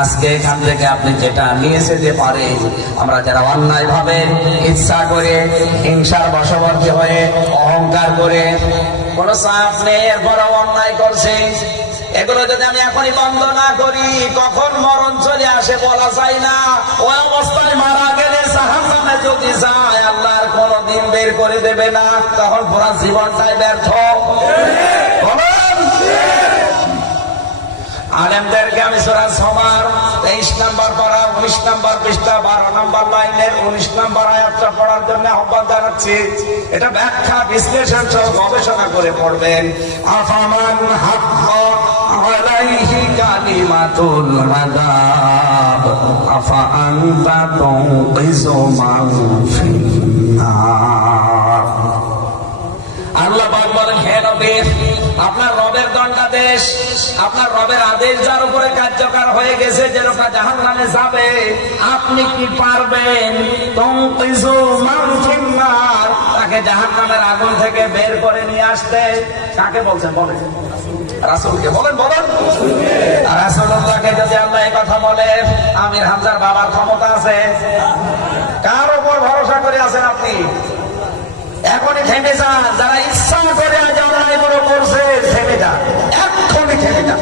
আজকে এখান থেকে আপনি যেটা নিয়ে যেতে পারেন, আমরা যারা অন্যায় ভাবে ইচ্ছা করে, হিংসার বশবর্তী হয়ে, অহংকার করে, কোন চাপ নেই, এরপরও অন্যায় করছে, এগুলো যদি আমি এখনই বন্ধ না করি, কখন মরণ চলে আসে বলা যায় না। ওই অবস্থায় মারা গেলে জাহান্নামে যদি যায়, আল্লাহর কোনদিন বের করে দেবে না, তখন পুরো জীবনটাই ব্যর্থ। আলেমদেরকে আমি সূরা সমার 23 নম্বর পারা 19 নম্বর পৃষ্ঠা 12 নম্বর লাইনের 19 নম্বর আয়াতটা পড়ার জন্য আহ্বান জানাচ্ছি। এটা ব্যাখ্যা বিশ্লেষণ সহ গবেষণা করে পড়বেন। আফামান হাক্কা আলাইহি কালিমাতুল আযাব আফা আনতা তুনকিযু মান ফিন্নার। আল্লাহ পাক বলেন, হে নবী, আপনার রবের দণ্ডাদেশ, আপনার রবের আদেশ যার উপরে কার্যকর হয়ে গেছে, যে লোকটা জাহান্নামে যাবে, আপনি কি পারবেন তুনকিযু মান ফিন্নার, তাকে জাহান্নামের আগুন থেকে বের করে নিয়ে আসতে? কাকে বলছেন? বলেন রাসূলকে। বলেন বলেন রাসূলুল্লাহকে যদি আল্লাহ এই কথা বলে, আমির হামজার বাবার ক্ষমতা আছে? কার উপর ভরসা করে আছেন আপনি? এখনই থেমে যান। যারা ইচ্ছা করে আজ অন্যায় বড় করছে, থেমে যান, এখনই থেমে যান।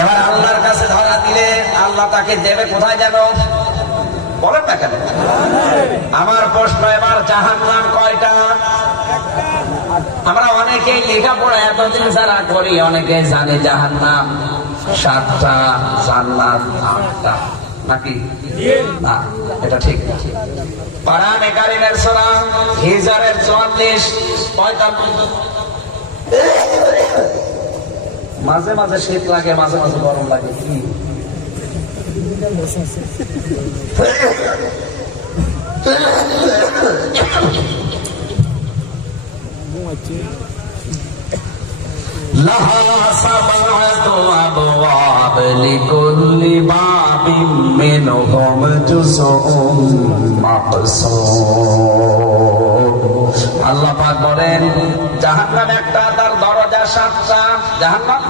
এবার আল্লাহর কাছে ধরা দিলে আল্লাহ তাকে দেবে কোথায় যেন? বলেন না কেন? আমার প্রশ্ন এবার, জাহান্নাম কয়টা? আমরা অনেকেই লেখাপড়া এতদিন যারা করি, অনেকে জানে জাহান্নাম 7টা, জান্নাত 8টা, নাকি না? এটা ঠিক না। কোরআনে কারীমের সূরা হিজরের 44-45। মাঝে মাঝে শীত লাগে, মাঝে মাঝে গরম লাগে, কি লাহা সাবআতু আবওয়াব লিকুল্লি বাবিন মিনহুম জুজউম মাকসুম। আল্লাহ পাক বলেন, জাহান্নাম একটা, তার দরজা 7টা। জাহান্নাম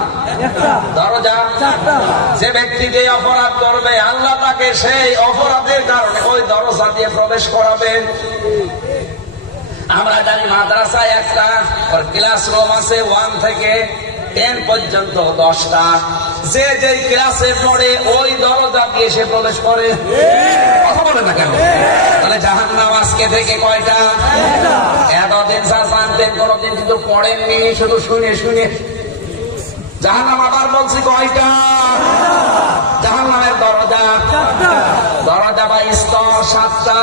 একটা, দরজা 4টা। যে ব্যক্তি যে অপরাধ করবে, আল্লাহ তাকে সেই অপরাধের কারণে ওই দরজা দিয়ে প্রবেশ করাবেন। আমরা জানি মাদ্রাসায় একটা ক্লাসরুম আছে 1 থেকে 10 পর্যন্ত 10টা। যে যে ক্লাসে পড়ে ওই দরজা দিয়ে সে প্রবেশ করে। কথা বলেন না কেন? তাহলে জাহান্নাম আজকে থেকে কয়টা? এতদিন জানতেন, কোনদিন কিন্তু পড়েননি, শুধু শুনে শুনে। জাহান্নাম আবার বলছি কয়টা? জাহান্নামের দরজা 4টা, দরজা বা স্তর 7টা।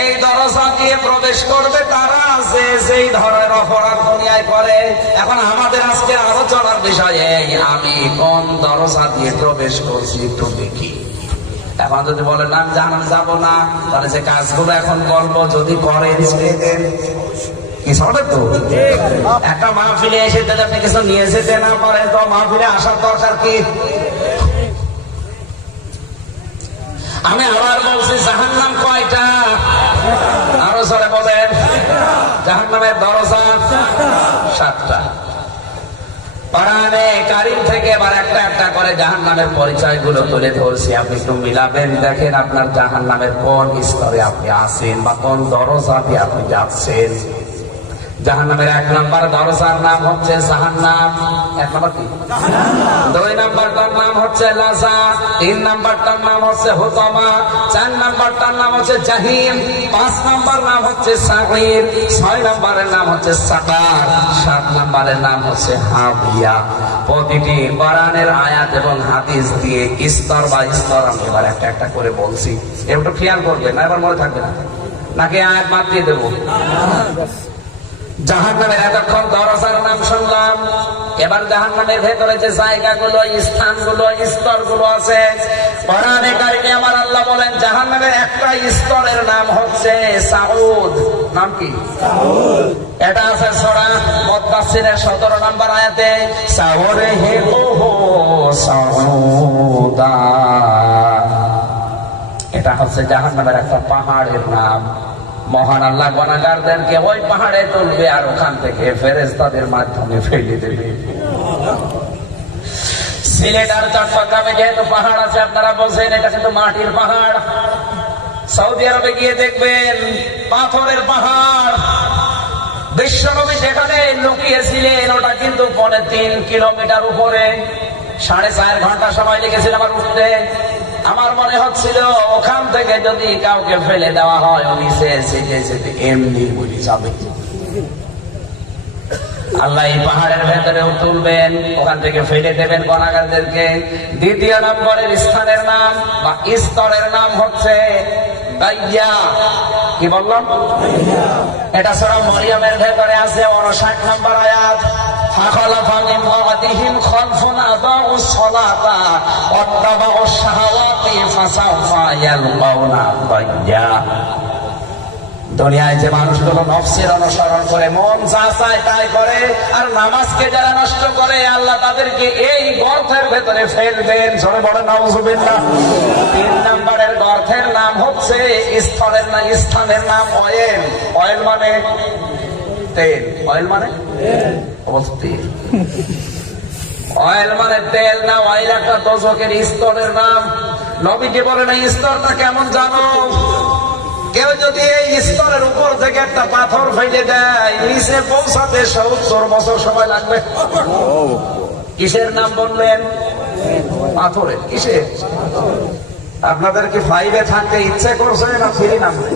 এই দরজা দিয়ে প্রবেশ করবে তারা যে যেই ধরনের অপরাধ দুনিয়ায় করে। এখন আমাদের আজকে আলোচনার বিষয়, আমি কোন দরজা দিয়ে প্রবেশ করছি একটু দেখি। এখন যদি বলেন না আমি জাহান্নামে যাবো না, তাহলে যে কাজগুলো এখন বলবো যদি করেন ছেড়ে দেন। কি সঠিক তো? একটা মাহফিলে এসে যদি আপনি কিছু নিয়ে যেতে না পারেন, তো মাহফিলে আসার দরকার কি? আমি আবার বলছি, জাহান্নাম কয়টা? আরো জোরে বলেন। জাহান্নামের দরজা 7টা। কোরআনে কারীম থেকে এবার একটা একটা করে জাহান্নামের পরিচয়গুলো তুলে ধরছি, আপনি একটু মিলাবেন, দেখেন আপনার জাহান্নামের কোন স্তরে আপনি আছেন বা কোন দরজা দিয়ে আপনি যাচ্ছেন। জাহান্নামের 1 নম্বর দরজার নাম হচ্ছে জাহান্নাম। 1 নম্বর কি? 2 নম্বরটার নাম হচ্ছে লাযা, 3 নম্বরটার নাম হচ্ছে হুতামা, 4 নম্বরটার নাম হচ্ছে জাহিম, 5 নম্বর নাম হচ্ছে সাঈর, 6 নম্বরের নাম হচ্ছে সাকার, 7 নম্বরের নাম হচ্ছে হাবিয়া। প্রতিটি কোরআনের আয়াত এবং হাদিস দিয়ে স্তর বা স্তর আমি এবার একটা একটা করে বলছি, একটু খেয়াল করবেন না, এবার মনে থাকবে না, নাকি আয়াত বাদ দিয়ে দেবো? জাহান্নামের এতক্ষণ দরজার নাম শুনলাম, এবার জাহান্নামের ভেতরে যে জায়গাগুলো, স্থানগুলো, স্তরগুলো আছে, কোরআনে কারিমে আমার আল্লাহ বলেন জাহান্নামের একটা স্তরের নাম হচ্ছে সাউদ। নাম কি? সাউদ। এটা আছে সূরা মুদাসসিরের 17 নম্বর আয়াতে, সাউরে হে ও সাউদা। হচ্ছে জাহান্নামের একটা পাহাড়ের নাম। মহান আল্লাহ গুনাহগারদেরকে ওই পাহাড়ে তুলবে আর ওখান থেকে ফেরেশতাদের মাধ্যমে ফেলে দেবে। সিলেট আর চট্টগ্রামে যেহেতু পাহাড় আছে, আপনারা বলছেন এটা কিন্তু মাটির পাহাড়। সৌদি আরবে গিয়ে দেখবেন পাথরের পাহাড়। বিশ্বনবী যেখানে লুকিয়েছিলেন ওটা কিন্তু 3.5 কিলোমিটার উপরে। 4.5 ঘন্টা সময় লেগেছিল আমার উঠতে। আমার মনে হচ্ছিল ওখান থেকে যদি কাউকে ফেলে দেওয়া হয় ও নিচে যেতে এমনি বলি যাবে। আল্লাহ এই পাহাড়ের ভেতরে তুলবেন, ওখান থেকে ফেলে দেবেন গুনাহগারদেরকে। দ্বিতীয় নম্বরের স্থানের নাম বা স্তরের নাম হচ্ছে গাইয়া। কি বললাম? এটা সূরা মরিয়মের ভেতরে আছে 59 নম্বর আয়াত। ফাখালাফা মিন বা'দিহিম খালফুন আদাউস সালাতা ওয়াত্তাবাউস শাহাওয়াতি ফাসাউফা ইয়ালকাউনা গাইয়া। দুনিয়ায় যে মানুষগুলো নফসের অনুসরণ করে, মন যা চায় তাই করে, আর নামাজকে যারা নষ্ট করে, আল্লাহ তাদেরকে এই গর্তের ভেতরে ফেলবেন। জোরে বলেন নাউজুবিল্লাহ। 3 নম্বরের গর্তের নাম হচ্ছে স্থানের নাম অয়েল। অয়েল মানে তেল। অয়েল মানে তেল। অয়েল মানে তেল না। অয়েল একটা দোজখের স্তরের নাম। নবীজি বলেন এই স্তরটা কেমন জানো? কেউ যদি এই স্তরের উপর থেকে একটা পাথর ফেলে দেয়, নিচে পৌঁছাতে 70 বছর সময় লাগবে। কিসের নাম বললেন? পাথরের। কিসের? আপনাদের কি 5-এ থাকতে ইচ্ছে করছে না 3 নামবে?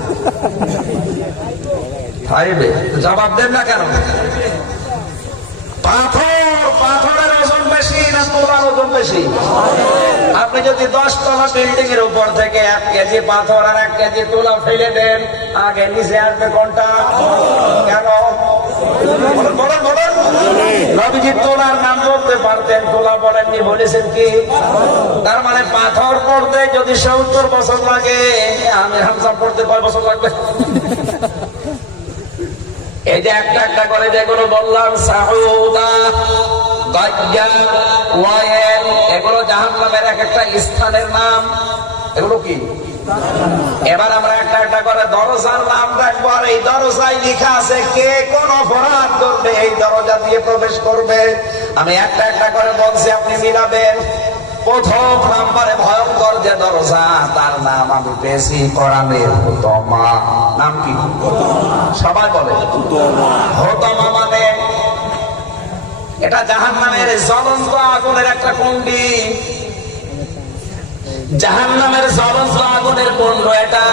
5-এ জবাব দেন না কেন? পাথরের ওজন বেশি না তোলার ওজন বেশি? আপনি যদি 10 তলা বিল্ডিং এর উপর থেকে 1 কেজি পাথর আর 1 কেজি তুলা ফেলে দেন, আগে নিচে আসবে কোনটা? কেন? নবীজি তোলার নাম বলতে পারতেন, তোলা বলেননি। বলেছেন কি? তার মানে পাথর পড়তে যদি 70 বছর লাগে, আমি হামসা পড়তে কয় বছর লাগবে? এই যে একটা একটা করে যেগুলো বললাম, সাউদা, গাইয়া, ওয়াইল, এগুলো জাহান্নামের এক একটা স্থানের নাম। এগুলো কি? এবার আমরা একটা একটা করে দরজার নাম রাখবো, আর এই দরজায় লেখা আছে কে কোন অপরাধ করবে এই দরজা দিয়ে প্রবেশ করবে। আমি একটা একটা করে বলছি, আপনি মিলাবেন। প্রথম নাম্বারে ভয়ঙ্কর যে দরজা, তার নাম আমি পেয়েছি কোরআনের হুতমা। নাম কি? সবাই বলে হুতমা। মানে এটা জাহান্নামের জ্বলন্ত আগুনের একটা কুণ্ডি। জাহান্নামের জ্বলন্ত আগুনের কুণ্ড এটা।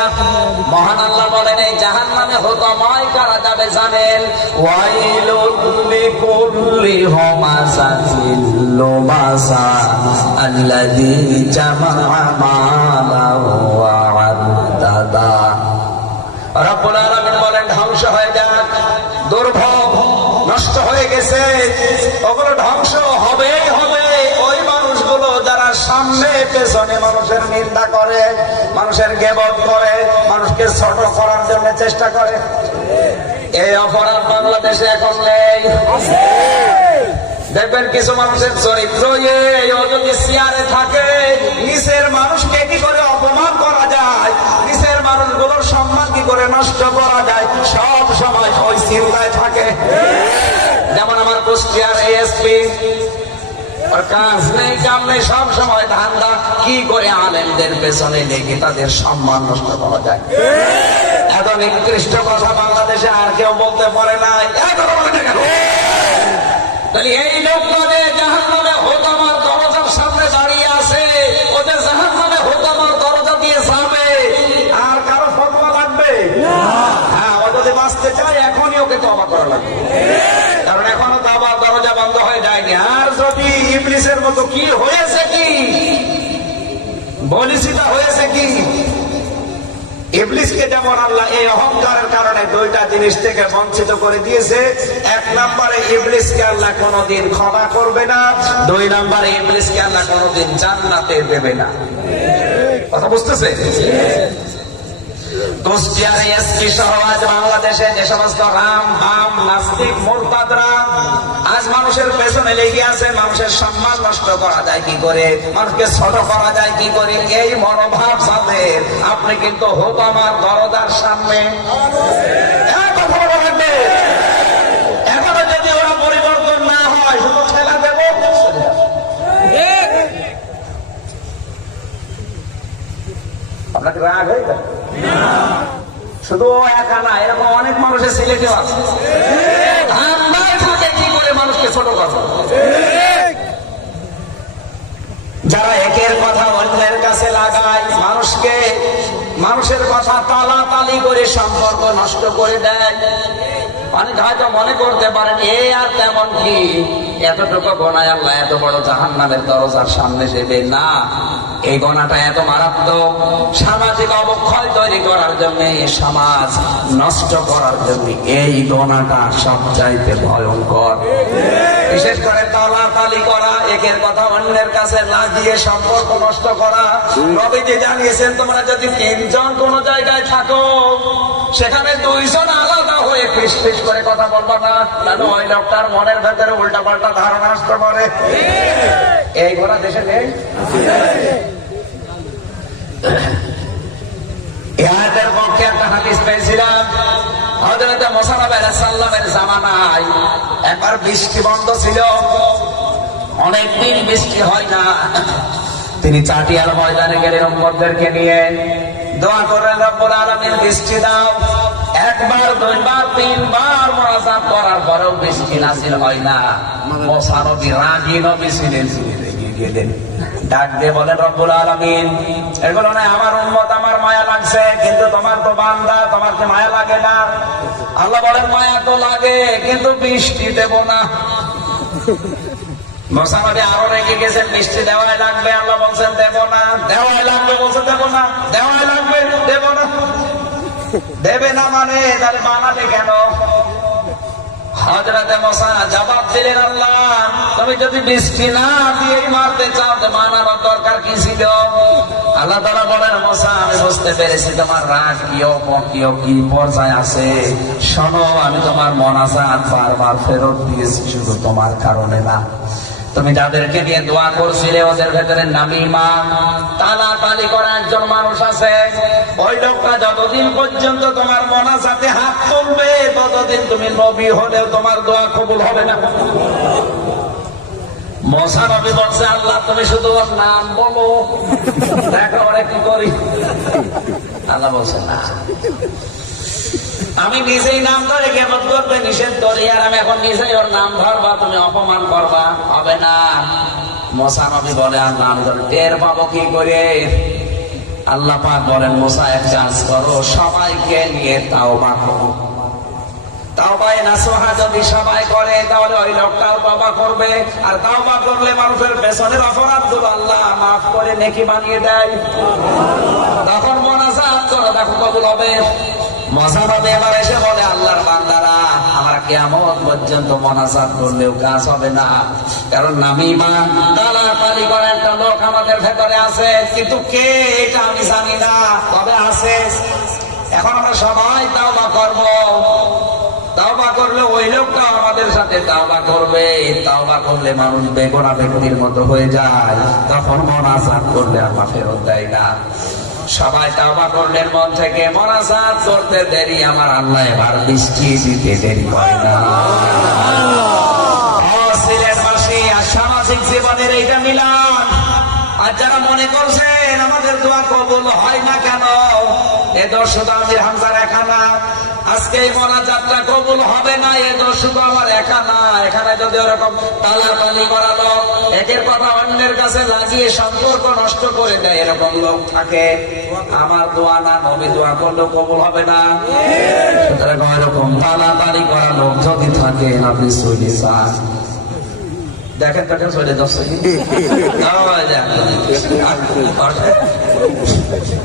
মহান আল্লাহ বলেন এই জাহান্নামে হুতমায় কারা যাবে জানেন? ওয়াইলুল লিকুল্লি হুমাযাতিল লুমাযা আল্লাযী জামা'a মালাহু ওয়া আদ্দাদা। রব্বুল আলামিন বলেন ধ্বংস হয়ে যাক, দুর্ভোগ নষ্ট হয়ে গেছে, ওগুলো ধ্বংস হবেই হবে। ওই মানুষগুলো যারা সামনে পেছনে মানুষের নিন্দা করে, মানুষের গীবত করে, মানুষকে ছোট করার জন্য চেষ্টা করে। এই অপরাধ বাংলাদেশে এখন নেই। দেখবেন কিছু মানুষের চরিত্র ও যদি চেয়ারে থাকে, নিচের মানুষকে কি করে অপমান করা যায়, নিচের মানুষগুলোর সম্মান কি করে নষ্ট করা যায়, সব সময় ওই চিন্তায় থাকে। যেমন আমার কুষ্টিয়ার এসপি, ওর কাজ নেই কাম নেই, সব সময় ধান্দা কি করে আলেমদের পেছনে লেগে তাদের সম্মান নষ্ট করা যায়। এত নিকৃষ্ট কথা বাংলাদেশে আর কেউ বলতে পারে না। এই লোকটা জাহান্নামে হুতমার দরজার সামনে দাঁড়িয়ে আছে, ওদের জাহান্নামে হুতমার দরজা দিয়ে যাবে, আর কারো ফতোয়া লাগবে? হ্যাঁ, ও যদি বাঁচতে চায় এখনই ওকে তওবা করা লাগবে, কারণ এখনো তওবার দরজা বন্ধ হয়ে যায়নি। আর যদি ইবলিসের মতো কি হয়েছে, কি বলিসিটা হয়েছে কি, ইবলিসকে যেমন আল্লাহ এই অহংকারের কারণে 2টা জিনিস থেকে বঞ্চিত করে দিয়েছে। 1 নম্বরে ইবলিসকে আল্লাহ কোনোদিন ক্ষমা করবে না, 2 নম্বরে ইবলিসকে আল্লাহ কোনোদিন জান্নাতে দেবে না। কথা বুঝতেছে? কুষ্টিয়ার এসপি সহ আজ বাংলাদেশে যে সমস্ত রাম বাম নাস্তিক মোরতাদরা আজ মানুষের পেছনে লেগে আছে, মানুষের সম্মান নষ্ট করা যায় কি করে, মানুষকে ছোট করা যায় কি করে, এই মনোভাব যাদের, আপনি কিন্তু হোক আমার দরজার সামনে। এখনো যদি ওরা পরিবর্তন না হয় শুধু ঠেলা দেব। আপনাকে রাগ হয়ে গেল? শুধু একা না, এরকম অনেক মানুষের সিলেটেও আছে। আমরাই থাকে কি করে মানুষকে ছোট করবো? যারা একের কথা অন্যের কাছে লাগায়, মানুষের কথা তালাতালি করে সম্পর্ক নষ্ট করে দেয়। অনেক হয়তো মনে করতে পারেন এ আর তেমন কি, এতটুকু গোনায় আল্লাহ এত বড় জাহান্নামের দরজার সামনে দেবে না। এই গোনাটা এত মারাত্মক, সামাজিক অবক্ষয় তৈরি করার জন্য, সমাজ নষ্ট করার জন্য এই গোনাটা সবচাইতে ভয়ঙ্কর। বিশেষ করে তালাতালি করা, একের কথা অন্যের কাছে লাগিয়ে সম্পর্ক নষ্ট করা। নবীজি জানিয়েছেন তোমরা যদি তিনজন কোন জায়গায় থাকো, সেখানে দুইজন আলাদা হয়ে ফিস ফিস করে কথা বলবো না, কেন ওই লোকটার মনের ভেতরে উল্টা পাল্টা ধারণা আসতে পারে। এই ঘোড়া দেশে নেই। ইহাদের পক্ষে একটা হাদিস পেয়েছিলাম, হযরত মুসা আলাইহিস সালামের জামানায় একবার বৃষ্টি বন্ধ ছিল, অনেকদিন বৃষ্টি হয় না। তিনি চাটিয়াল ময়দানে গেলেন উম্মতদেরকে নিয়ে, দোয়া করলেন রব্বুল আলামিন বৃষ্টি দাও। একবার দুইবার তিনবার মুনাজাত করার পরেও বৃষ্টি নাযিল হয় না। মুসা নবী রাগী নবী ছিলেন, গেলেন ডাক দিয়ে বলেন রব্বুল আলামিন, এগুলো নয় আমার উম্মত, আমার মায়া লাগছে, কিন্তু তোমার তো বান্দা, তোমার কি মায়া লাগে না? আল্লাহ বলেন মায়া তো লাগে, কিন্তু বৃষ্টি দেব না। মুসা নবী আরো রেগে গেছেন, বৃষ্টি দেওয়াই লাগবে। আল্লাহ বলছেন দেব না। দেওয়াই লাগবে বলছে দেব না, দেওয়াই লাগবে দেব না। দেবে না মানে তাহলে বানাবে কেন? হযরত মুসা জবাব দিলেন, আল্লাহ তুমি যদি বৃষ্টি না দিয়ে মারতে চাও তো মানার দরকার কি ছিল? আল্লাহ তাআলা বলেন, মুসা আমি বুঝতে পেরেছি তোমার রাগ কি পর্যায়ে আছে। শোনো, আমি তোমার মোনাজাত বারবার ফেরত দিয়েছি শুধু তোমার কারণে না। তুমি যাদেরকে নিয়ে দোয়া করছিলে ওদের ভেতরে নামিমা তালাতালি করা একজন মানুষ আছে। ওই লোকটা যতদিন পর্যন্ত তোমার মোনাজাতে হাত তুলবে ততদিন তুমি নবী হলেও তোমার দোয়া কবুল হবে না। মুসা নবী বলছে, আল্লাহ তুমি শুধু ওর নাম বলো, দেখো ওরা কি করি। আল্লাহ বলছে না, আমি নিজেই নাম ধরে কিয়ামত করতে নিষেধ করি, আর আমি এখন নিজেই ওর নাম ধরবা, তুমি অপমান করবা, হবে না। মুসা নবী বলে, আর নাম ধরে টের পাবো কি করে? আল্লাহ পাক বলেন, মুসা এক কাজ করো, সবাইকে নিয়ে তাওবা করো। তাওবায়ে নাসুহা যদি সবাই করে তাহলে ওই লোকটাও তাওবা করবে, আর তাওবা করলে মানুষের পেছনের অপরাধগুলো আল্লাহ মাফ করে নেকি বানিয়ে দেয়। তখন মোনাজাত করো, দেখো কবুল হবে। মুসা নবী এবার এসে বলে, আল্লাহর বান্দারা আমরা কিয়ামত পর্যন্ত মোনাজাত করলেও কাজ হবে না, কারণ নামিমা তালাতালি করে একটা লোক আমাদের ভেতরে আছে, কিন্তু কে এটা আমি জানি না, তবে আছে। এখন আমরা সবাই তাওবা করব, তাওবা করলে ওই লোকটা আমাদের সাথে তাওবা করবে। তাওবা করলে মানুষ বেগুনা ব্যক্তির মতো হয়ে যায়, তখন মোনাজাত করলে আল্লাহ ফেরত দেয় না। সবাই তাওবা করলেন মন থেকে, মোনাজাত করতে দেরি, আমার আল্লাহ এবার বৃষ্টি দিতে দেরি হয় না। সিলেটবাসী আর সামাজিক জীবনের এইটা মিলান। আর যারা মনে করছেন আমাদের দোয়া কবুল হয় না কেন, এ দোষ শুধু আমির হামজার একা না, আজকে এই মোনাজাতটা কবুল হবে না এ দোষ শুধু আমার একা না। এখানে যদি ওরকম তালাতালি করালো, একের কথা অন্যের কাছে লাগিয়ে সম্পর্ক নষ্ট করে দেয়, এরকম লোক থাকে, আমার দোয়া না নবী দোয়া করলেও কবুল হবে না। সুতরাং এরকম তালাতালি করা লোক যদি থাকে আপনি চলে যান। দেখেন দেখেন চলে যাচ্ছে,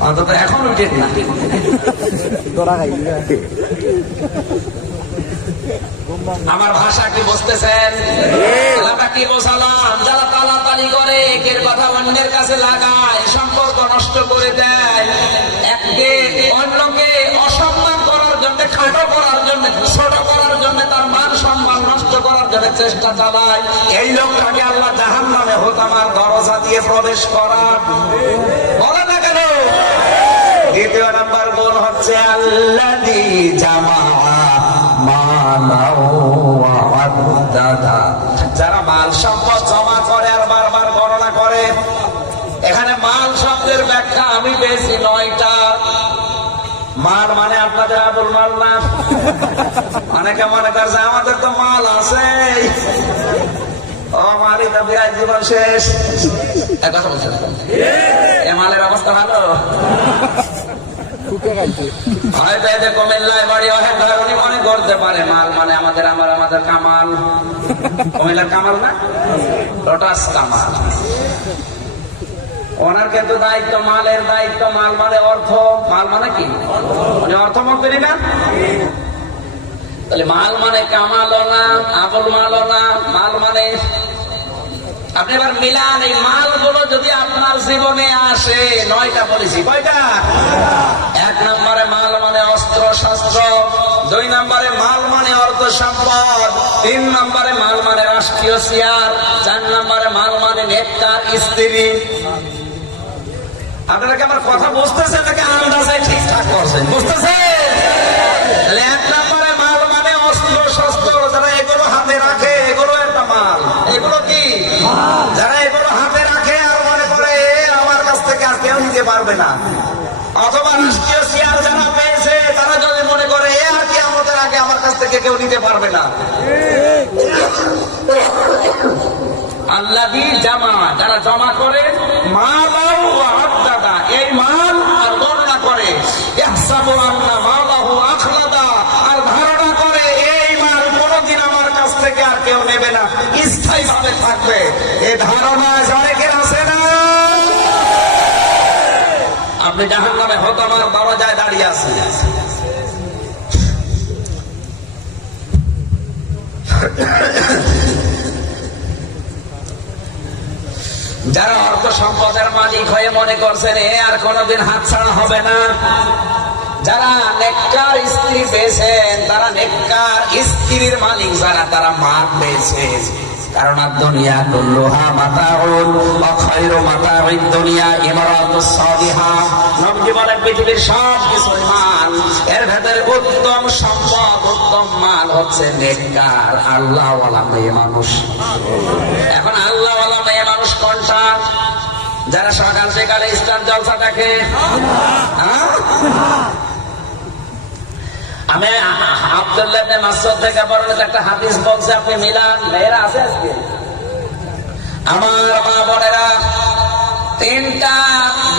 অন্তত এখন উঠেন না। আমার ভাষা কি বুঝতেছেন? কি বোঝালাম? যারা তালাতালি করে, একের কথা অন্যের কাছে লাগায়, সম্পর্ক নষ্ট করে দেয়, এককে অন্যকে ছোট করার জন্য, তার মান সম্মান নষ্ট করার জন্য চেষ্টা চালায়, এই লোকটাকে আল্লাহ জাহান্নামে হোতামার দরজা দিয়ে প্রবেশ করার বলে না কেন? দ্বিতীয় নাম্বার গুণ হচ্ছে আল্লাযী জামা মালাহু ওয়া আদ্দাদা, যারা মাল সম্পদ জমা করে আর বারবার গণনা করে। এখানে মাল শব্দের ব্যাখ্যা আমি পেয়েছি 9টা। মাল মানে আপনাদের আবুল মাল না। অনেকে মনে করছে আমাদের তো মাল আছে, ও মালই তো বিরাট জীবন শেষ। কথা বলছেন এ মালের অবস্থা ভালো? হয়তো এদের কুমিল্লায় বাড়ি উনি মনে করতে পারে মাল মানে আমাদের কামাল, কুমিল্লার কামাল না, লোটাস কামাল। ওনার কিন্তু দায়িত্ব, মালের দায়িত্ব। মাল মানে অর্থ, মাল মানে কি? উনি অর্থমন্ত্রী না? তাহলে মাল মানে কামালও না, আবুল মালও না, মাল মানে আপনি এবার মিলান। এই মালগুলো যদি আপনার জীবনে আসে, 9টা বলেছি, কয়টা? 1 নম্বরে মাল মানে অস্ত্র শস্ত্র, 2 নম্বরে মাল মানে অর্থ সম্পদ, 3 নম্বরে মাল মানে রাষ্ট্রীয় চেয়ার, 4 নম্বরে মাল মানে নেককার স্ত্রী। আপনারা কি আমার কথা বুঝতেছেন নাকি আন্দাজে ঠিকঠাক করছেন? বুঝতেছেন? তাহলে 1 নম্বরে মাল মানে অস্ত্র শস্ত্র, যারা এগুলো হাতে রাখে এগুলো একটা মাল। এগুলো কি? যারা এগুলো হাতে রাখে আর মনে করে আমার কাছ থেকে আর কেউ নিতে পারবে না, অথবা রাষ্ট্রীয় চেয়ার যারা পেয়েছে তারা যদি মনে করে আর কি আমাদের আগে আমার কাছ থেকে কেউ নিতে পারবে না। আল্লাযী জামা, যারা জমা করে, মালাহু ওয়া আদ্দাদা, এই মাল আর গণনা করে, ইহসাবু আন্না মালাহু আখলাদা, আর ধারণা করে এই মাল কোনদিন আমার কাছ থেকে আর কেউ নেবে না, স্থায়ীভাবে থাকবে। এই ধারণা অনেকের আছে না? আপনি জাহান্নামে হোতামার দরজায় দাঁড়িয়ে আছেন। যারা অর্থ সম্পদের মালিক হয়ে মনে করছেন এ আর কোনদিন হাতছাড়া হবে না, যারা নেককার স্ত্রী পেয়েছেন, তারা নেককার স্ত্রীর মালিক যারা, তারা মাল পেয়েছে। কারণ দুনিয়া কুল্লুহা মাতাউন ওয়া খায়রু মাতাউদ দুনিয়া ইমরাতুস সালিহা। নবী বলেন পৃথিবীর সব কিছু মাল, এর ভেতরে উত্তম সম্পদ, উত্তম মাল হচ্ছে নেককার আল্লাহওয়ালা মেয়ে মানুষ। এখন আল্লাহওয়ালা মেয়ে মানুষ কোনটা? যারা সকাল সকালে ইসলাম জলসা দেখে। আমি আব্দুল্লাহ ইবনে মাসউদ থেকে বর্ণিত একটা হাদিস বলছে, আপনি মিলান। মেয়েরা আছে আজকে? আমার মা বোনেরা, 3টা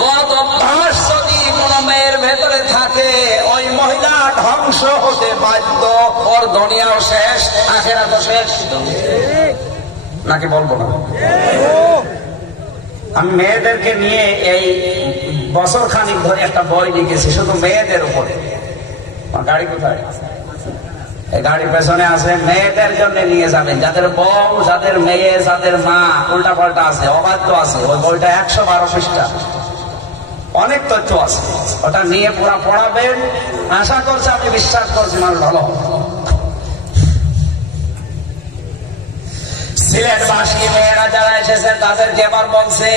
বদ অভ্যাস যদি কোন মেয়ের ভেতরে থাকে, ওই মহিলা ধ্বংস হতে বাধ্য। ওর দুনিয়াও শেষ, আখিরাতও শেষ। নাকি বলবো না? আমি মেয়েদেরকে নিয়ে এই বছর খানিক ধরে একটা বই লিখেছি শুধু মেয়েদের উপরে। গাড়ি কোথায়? এই গাড়ির পেছনে আছে। মেয়েদের জন্য নিয়ে যাবেন, যাদের বউ, যাদের মেয়ে, যাদের মা উল্টা পাল্টা আছে, অবাধ্য আছে। ওই বইটা 112 পৃষ্ঠা, অনেক তথ্য আছে। ওটা নিয়ে পুরা পড়াবেন, আশা করছি, আমি বিশ্বাস করছি মানুষ ভালো হবে। সিলেটবাসী মেয়েরা যারা এসেছেন তাদেরকে এবার বলছে,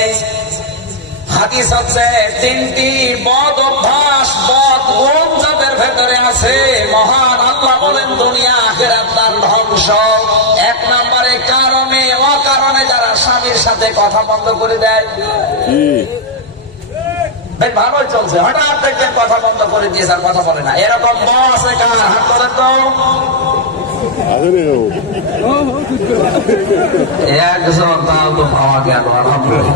হাদিস হচ্ছে 3টি বদ অভ্যাস, বদ গুণ যাদের ভেতরে আছে, মহান আল্লাহ বলেন দুনিয়া আখিরাত তার ধ্বংস। 1 নম্বরে কারণে অকারণে যারা স্বামীর সাথে কথা বন্ধ করে দেয়। ভালোই চলছে, হঠাৎ দেখবেন কথা বন্ধ করে দিয়েছে, আর কথা বলে না। এরকম বউ আছে কার? হাত তোলেন তো। একজন তাও তো পাওয়া গেল, আলহামদুলিল্লাহ।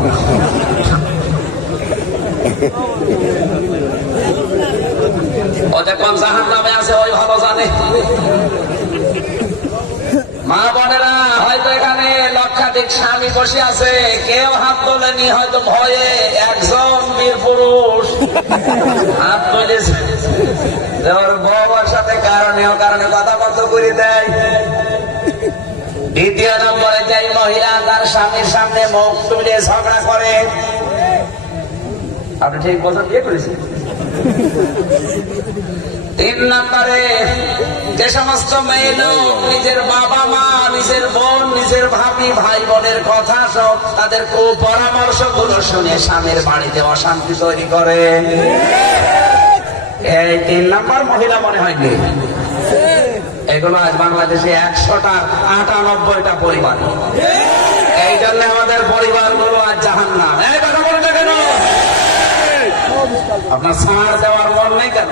ওদের কোন জাহান্নামে আছে ওই ভালো জানে। মা বোনেরা, হয়তো এখানে লক্ষাধিক স্বামী বসে আছে, কেউ হাত তোলেনি, হয়তো ভয়ে। একজন বীর পুরুষ হাত তুলেছে, ওর বউর সাথে কারণে কথা বন্ধ করে দেয়। 2 নম্বরে যাই মহিলা তার স্বামীর সামনে মুখ তুলে ঝগড়া করে। আপনি ঠিক বলছেন, বিয়ে করেছেন? তিন নম্বরে, যে সমস্ত মেয়ে লোক নিজের বাবা মা, নিজের বোন, নিজের ভাবি, ভাই বোনের কথা সব তাদের কুপরামর্শ গুলো শুনে স্বামীর বাড়িতে অশান্তি তৈরি করে, এই 3 নম্বর মহিলা মনে হয়নি। এগুলো আজ বাংলাদেশে 100টা 98টা পরিবার। এই জন্য আমাদের পরিবারগুলো আজ জাহান্নাম। এই কথা বলতে কেন? আপনার ছাড় দেওয়ার মন নেই কেন?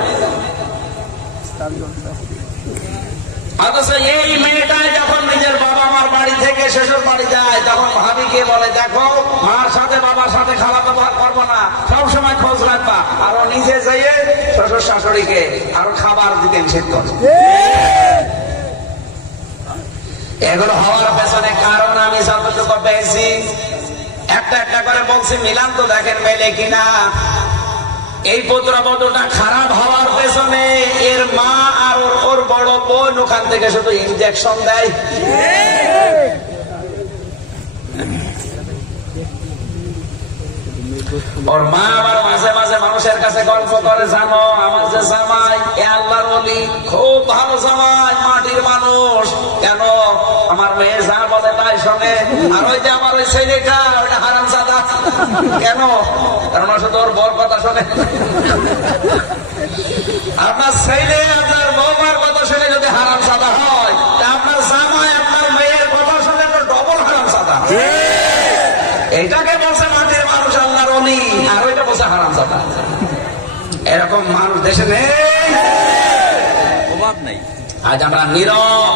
অথচ এই মেয়েটাই যখন নিজের বাবা মার বাড়ি থেকে শ্বশুর বাড়ি যায়, তখন ভাবিকে বলে, দেখো মার সাথে বাবার সাথে খারাপ ব্যবহার করবো না, সবসময় খোঁজ রাখবা। আর ও নিজে যেয়ে শ্বশুর শাশুড়িকে আরো খাবার দিতে নিষেধ করে। এগুলো হওয়ার পেছনে কারণ আমি যতটুকু পেয়েছি, একটা একটা করে বলছি, মিলান তো দেখেন মেলে কিনা। এই পুত্রবধূটা খারাপ হওয়ার পেছনে এর মা আর ওর বড় বোন ওখান থেকে শুধু ইনজেকশন দেয়। ওর মা আবার মাঝে মাঝে মানুষের কাছে গল্প করে, জানো আমার যে জামাই এ আল্লাহর ওলি, খুব ভালো জামাই, মাটির মানুষ। কেন? আমার মেয়ে যা বলে তাই শোনে। আর ওই যে আমার ওই ছেলেটা, ওইটা হারামজাদা। কেন? কারণ ও শুধু ওর বউর কথা শোনে। আপনার ছেলে আপনার বউমার কথা শুনে যদি হারামজাদা হয়, তা আপনার জামাই আপনার মেয়ের কথা শুনে তো ডবল হারামজাদা। এইটাকে বলছে মাটির মানুষ, আল্লাহর ওলি, আর ওইটা বলছে হারামজাদা। এরকম মানুষ দেশে নেই, অভাব নেই। আজ আমরা নীরব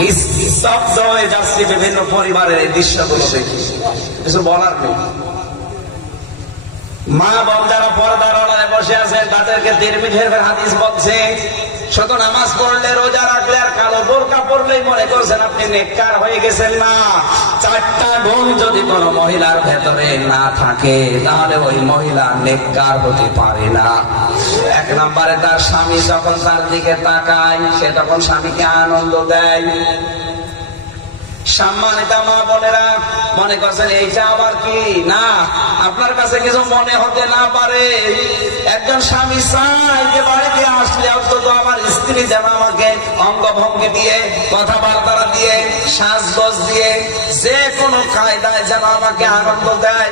নিস্তব্ধ হয়ে যাচ্ছি বিভিন্ন পরিবারের এই দৃশ্যগুলো দেখি, কিছু বলার নেই। মা বোন যারা পর্দার আড়ালে বসে আছেন, তাদেরকে তিরমিজির হাদিস বলছে, শুধু নামাজ পড়লে, রোজা রাখলে আর কালো বোরকা পড়লেই মনে করছেন আপনি নেককার হয়ে গেছেন। না, 4টা গুণ যদি কোন মহিলার ভেতরে না থাকে, তাহলে ওই মহিলা নেককার হতে পারে না। 1 নম্বরে, তার স্বামী যখন তার দিকে তাকায়, সে তখন স্বামীকে আনন্দ দেয়। সম্মানিতা মা বোনেরা, মনে করছেন এইটা আবার কি? না, আপনার কাছে কিছু মনে হতে না পারে। একজন স্বামী চায় যে বাড়িতে আসলে অন্তত আমার স্ত্রী যেন আমাকে অঙ্গভঙ্গি দিয়ে, কথাবার্তা দিয়ে, সাজগোজ দিয়ে, যে কোনো কায়দায় যেন আমাকে আনন্দ দেয়।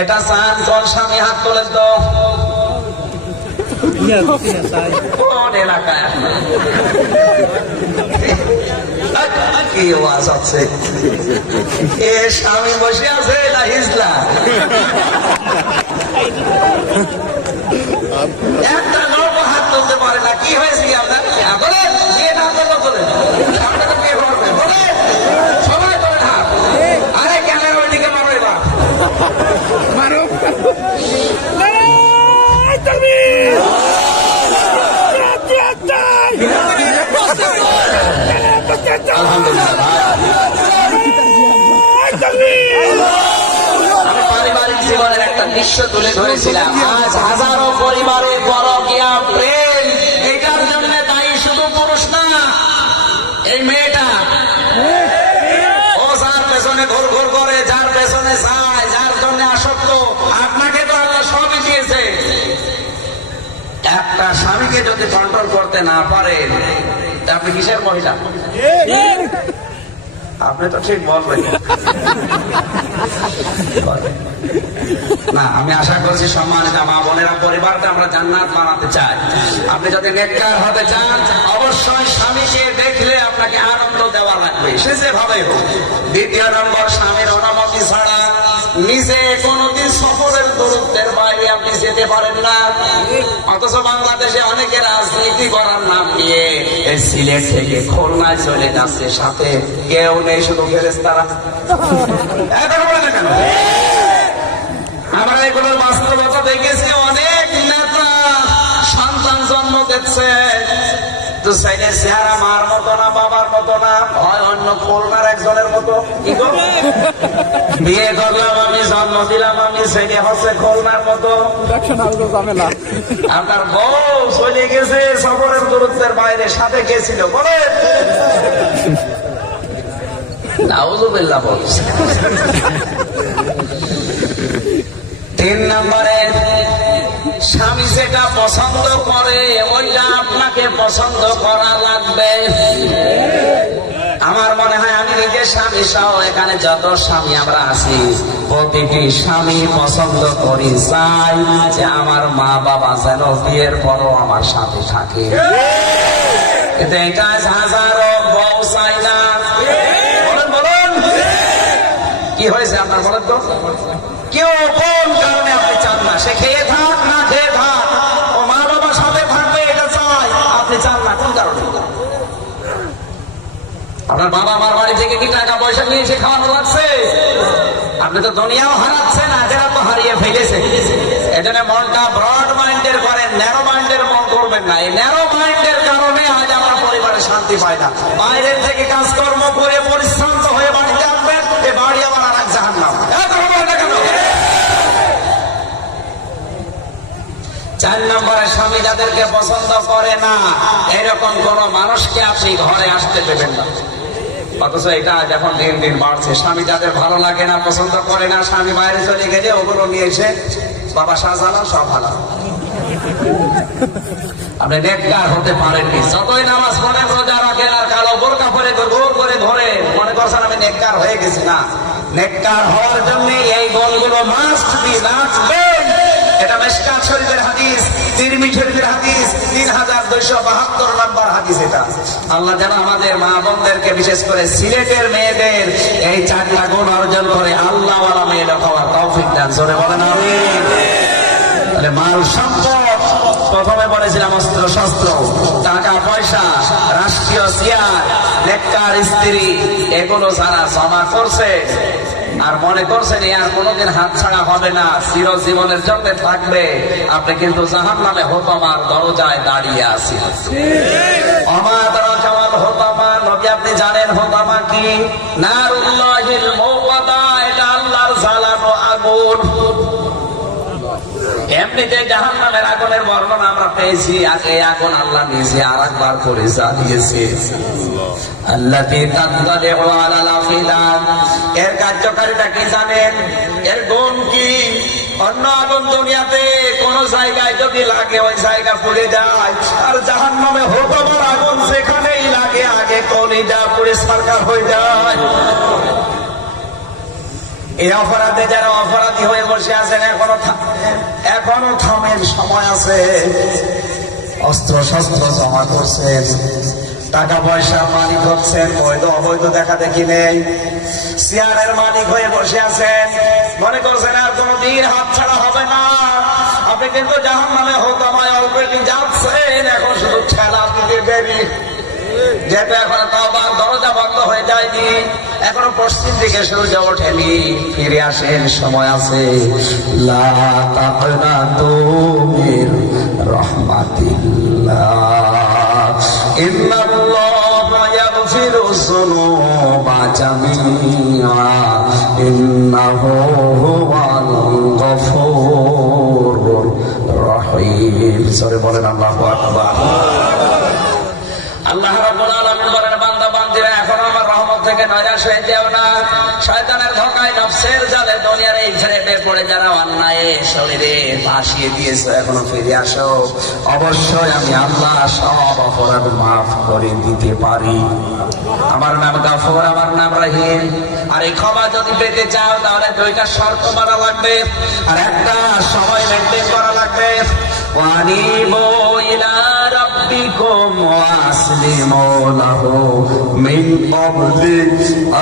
এটা চান কোন স্বামী? হাত তোলেন তো। কোন এলাকায় কি আওয়াজ হচ্ছে? এ স্বামী বসে আছে না হিজলা? একটা লোক হাত তুলতে পারে না। কি হয়েছে কি আপনার? বলে বিয়ে না করলে তোলে, আপনাকে বিয়ে করবে বলে সবাই তোলে হাত। আরে ক্যামেরা ওই দিকে মারো, এবার মারো। পারিবারিক জীবনের একটা দৃশ্য তুলে ধরেছিলাম। আজ হাজারো পরিবারে পরকীয়া প্রেম, এটার জন্য দায়ী শুধু পুরুষ না, এই মেয়েটা। ও যার পেছনে ঘুর ঘুর করে, যার পেছনে যায়, যার জন্য আসক্ত, আপনাকে তো আল্লাহ সবই দিয়েছে। একটা স্বামীকে যদি কন্ট্রোল করতে না পারেন, আপনি কিসের মহিলা? আপনি তো ঠিক বলবেন না। আমি আশা করছি সম্মানিত মা বোনেরা, পরিবারটা আমরা জান্নাত বানাতে চাই। আপনি যদি নেককার হতে চান, অবশ্যই স্বামীকে দেখলে আপনাকে আনন্দ দেওয়া লাগবে, সে যেভাবে হোক। 2 নম্বর, স্বামীর অনুমতি ছাড়া নিজে কোনদিন সফরের দূরত্বের বাইরে আপনি যেতে পারেন না। অথচ বাংলাদেশে অনেকে রাজনীতি করার নাম নিয়ে এই সিলেট থেকে খুলনায় চলে যাচ্ছে, সাথে কেউ নেই, শুধু ফেরেশতারা। এখন বলে না কেন? আমরা এগুলোর বাস্তবতা দেখেছি। অনেক নেতা সন্তান জন্ম দিচ্ছে, তো ছেলের চেহারা মার মতো না, বাবার মতো না, হয় অন্য খুলনার একজনের মতো। কি গো, বিয়ে করলাম আমি, জন্ম দিলাম আমি, ছেলে হচ্ছে খুলনার মতো। আপনার বউ চলে গেছে সফরের দূরত্বের বাইরে, সাথে গেছিল বলে নাউযুবিল্লাহ বলছে। 3 নম্বরে, স্বামী যেটা পছন্দ করে ওইটা আপনাকে পছন্দ করা লাগবে। আমার মনে হয় আমি নিজের স্বামী সহ এখানে যত স্বামী আমরা আছি প্রতিটি স্বামী পছন্দ করি, চাই যে আমার মা বাবা যেন বিয়ের পরও আমার সাথে থাকে। কিন্তু এটা হাজারো বউ চাই না। বলেন বলেন কি হয়েছে আপনার, বলেন তো? কেউ কোন কারণে আপনি চান না? সে খেয়ে থাক না খেয়ে থাক, ও মা বাবার সাথে থাকবে এটা চাই, আপনি চান না কোন কারণে? আপনার বাবা মার বাড়ি থেকে কি টাকা পয়সা নিয়ে এসে খাওয়ানো লাগছে? আপনি তো দুনিয়াও হারাচ্ছেন, আজেরা তো হারিয়ে ফেলেছে। এজন্য মনটা ব্রড মাইন্ডের করেন, ন্যারো মাইন্ডের মন করবেন না। এই ন্যারো মাইন্ডের কারণে আজ আমার পরিবারে শান্তি পায় না। বাইরের থেকে কাজকর্ম করে পরিশ্রান্ত হয়ে বাড়িতে আসবেন, এ বাড়ি আমার আর এক জাহান্নাম। চার নম্বরে, স্বামী যাদেরকে পছন্দ করে না এরকম কোন মানুষকে আপনি ঘরে আসতে দেবেন না। অথচ এটা যখন দিন দিন বাড়ছে, স্বামী যাদের ভালো লাগে না, পছন্দ করে না, স্বামী বাইরে চলে গেলে ওগুলো নিয়ে এসে বাবা সাজানো সব ভালো। আপনি নেককার হতে পারেননি, যতই নামাজ পড়েন, রোজা রাখেন, আর কালো বোরকা পরে গোল করে ধরে মনে করছেন আমি নেককার হয়ে গেছি। না, নেককার হওয়ার জন্য এই গুণগুলো মাস্ট বি, লাগবে। এটা মিশকাত শরীফের হাদিস, তিরমিজি শরীফের হাদিস, 3272 নম্বর হাদিস। এটা আল্লাহ যেন আমাদের মা বোনদেরকে, বিশেষ করে সিলেটের মেয়েদের এই 4টা গুণ অর্জন করে আল্লাহ ওয়ালা মেয়ে হওয়ার তৌফিক দান। জোরে বলেন আমিন। তাহলে মাল সম্পদ, প্রথমে বলেছিলাম অস্ত্র শস্ত্র, টাকা পয়সা, রাষ্ট্রীয় চেয়ার, নেককার স্ত্রী, এগুলো যারা জমা করছে আর মনে করছেন এ আর কোনোদিন হাত ছাড়া হবে না, চিরজীবনের জন্য থাকবে, আপনি কিন্তু জাহান্নামে হোতামার দরজায় দাঁড়িয়ে আছেন। হোতামা নবী আপনি জানেন হোতামা কি? নারুল্লাহিল মুওয়াদা, এটা আল্লাহর জ্বালানো আগুন। এমনিতে জাহান্নামের আগুনের বর্ণনা আমরা পেয়েছি, আর এই আগুন আল্লাহ নিজে আর একবার করে জ্বালিয়েছে। আল্লাযী তাতলাউ আলাল আফিদা, এর কার্যকারিতা কি জানেন? এর গুণ কি? অন্য আগুন দুনিয়াতে কোন জায়গায় যদি লাগে ওই জায়গা পুড়ে যায়, আর জাহান্নামে হোতামার আগুন যেখানেই লাগে আগে কলিজা পুড়ে ছারখার হয়ে যায়। এই অপরাধে যারা অপরাধী হয়ে বসে আছেন, এখনো থামের সময় আছে। অস্ত্র শস্ত্র জমা করছেন, টাকা পয়সা মালিক হচ্ছেন, বৈধ অবৈধ দেখা দেখি নেই, চেয়ারের মালিক হয়ে বসে আছেন, মনে করছেন আর কোনদিন হাত ছাড়া হবে না। আপনি কিন্তু জাহান্নামে হোতামায় অলরেডি যাচ্ছেন, এখন শুধু ঠেলা দিতে দেরি। যেহেতু এখন তওবার দরজা বন্ধ হয়ে যায়নি, এখনো পশ্চিম দিকে সূর্য ওঠেনি, ফিরে আসেন, সময় আছে। লা তাকনাতু মির রাহমাতিল্লাহ, ইন্নাল্লাহা ইয়াগফিরুয যুনুবা জামিআ, ইন্নাহু হুয়াল গফুরুর রহিম। সরে বলেন আল্লাহু আকবার। আল্লাহ রাব্বুল আলামিন বলেন, বান্দা বান্দিরা এখনো আমার রহমত থেকে নৈরাশ হয়ে যেও না। শয়তানের ধোঁকায়, নফসের জালে, দুনিয়ার এই ঝেড়ে পড়ে যারা অন্যায়ে শরীরে ভাসিয়ে দিয়েছে, এখনো ফিরে আসো। অবশ্যই আমি আল্লাহ সব অপরাধ মাফ করে দিতে পারি। আমার নাম গাফুর, আমার নাম রহিম। আর এই ক্ষমা যদি পেতে চাও তাহলে 2টা শর্ত মানা লাগবে, আর একটা সময় মেনটেন করা লাগবে। ওয়ানিবু ইলা রাব্বিকুম ওয়াসলিমু লাহু মিন ক্বাবলি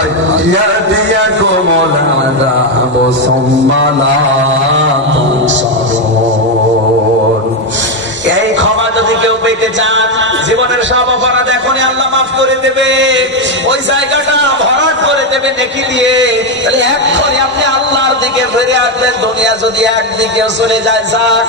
আইয়াতিয়াকুমুল আযাবু সুম্মা লা তুনসারুন। এই ক্ষমা যদি কেউ পেতে চান, জীবনের সব অপরাধ এখনই আল্লাহ মাফ করে দেবে, ওই জায়গাটা ভরাট করে দেবে নেকি দিয়ে। তাহলে এখনই আপনি আল্লাহর দিকে ফিরে আসবেন। দুনিয়া যদি একদিকেও চলে যায় যাক,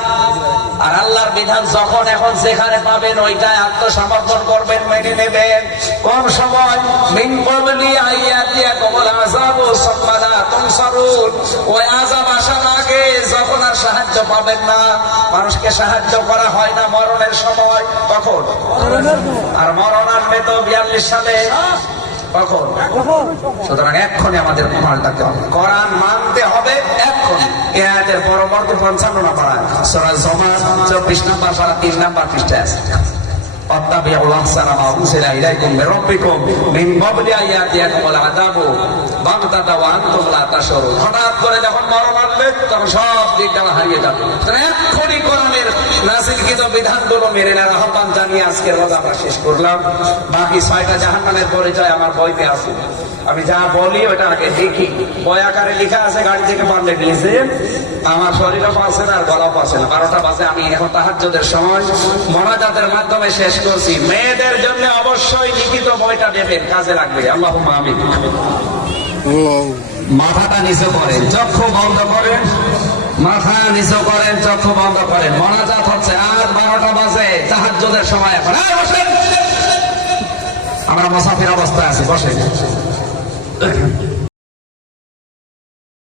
আর আল্লাহর বিধান যখন এখন যেখানে পাবেন ওইটাই আত্মসমর্পণ করবেন, মেনে নেবেন। কম সময় মিন ক্বাবলি আইয়াতিয়াকুমুল আযাবু সুম্মা লা তুনসারুন, ওই আযাব আসার আগে যখন আর সাহায্য পাবেন না। মানুষকে সাহায্য করা হয় না মরণের সময়, তখন। আর মরণ আসবে তো 42 সালে, কখন? সুতরাং এক্ষুনি আমাদের পাল্টাতে হবে, কোরআন মানতে হবে এক্ষুনি। এই আয়াতের পরবর্তী 55 নম্বর আয়াত সূরা জুমার 24 নম্বর পারা 3 নম্বর পৃষ্ঠায় আছে। অত্তাবিউ আহসানা মা উনজিলা ইলাইকুম মির রাব্বিকুম মিন ক্বাবলি আন ইয়াতিয়াকুমুল আযাবু বাগতাতান ওয়া আনতুম লা তাশউরুন। হঠাৎ করে যখন মরণ আসবে তখন সব দিকটা হারিয়ে যাবে। এক্ষুনি কোরআনের নাযিলকৃত বিধানগুলো মেনে নেওয়ার আহ্বান জানিয়ে আজকের মতো আমরা শেষ করলাম। বাকি 6টা জাহান্নামের পরিচয় আমার বইতে আছে, আমি যা বলি ওটা আগে দেখি। বই আকারে লেখা আছে, গাড়ি থেকে পারলে নিয়েছে। আমার শরীরও পাচ্ছে না আর গলাও পাচ্ছে না। 12টা বাজে, আমি এখন তাহাজ্জুদের সময় মোনাজাতের মাধ্যমে শেষ করছি। মেয়েদের জন্য অবশ্যই লিখিত বইটা দেবেন, কাজে লাগবে। আল্লাহুম্মা আমিন। মাথাটা নিচু করেন, চক্ষু বন্ধ করেন, মাথা নিচু করেন, চক্ষু বন্ধ করেন। মোনাজাত হচ্ছে আর 12টা বাজে, তাহাজ্জুদের সময় এখন। বসেন, আমরা মুসাফির অবস্থায় আছি, বসেন।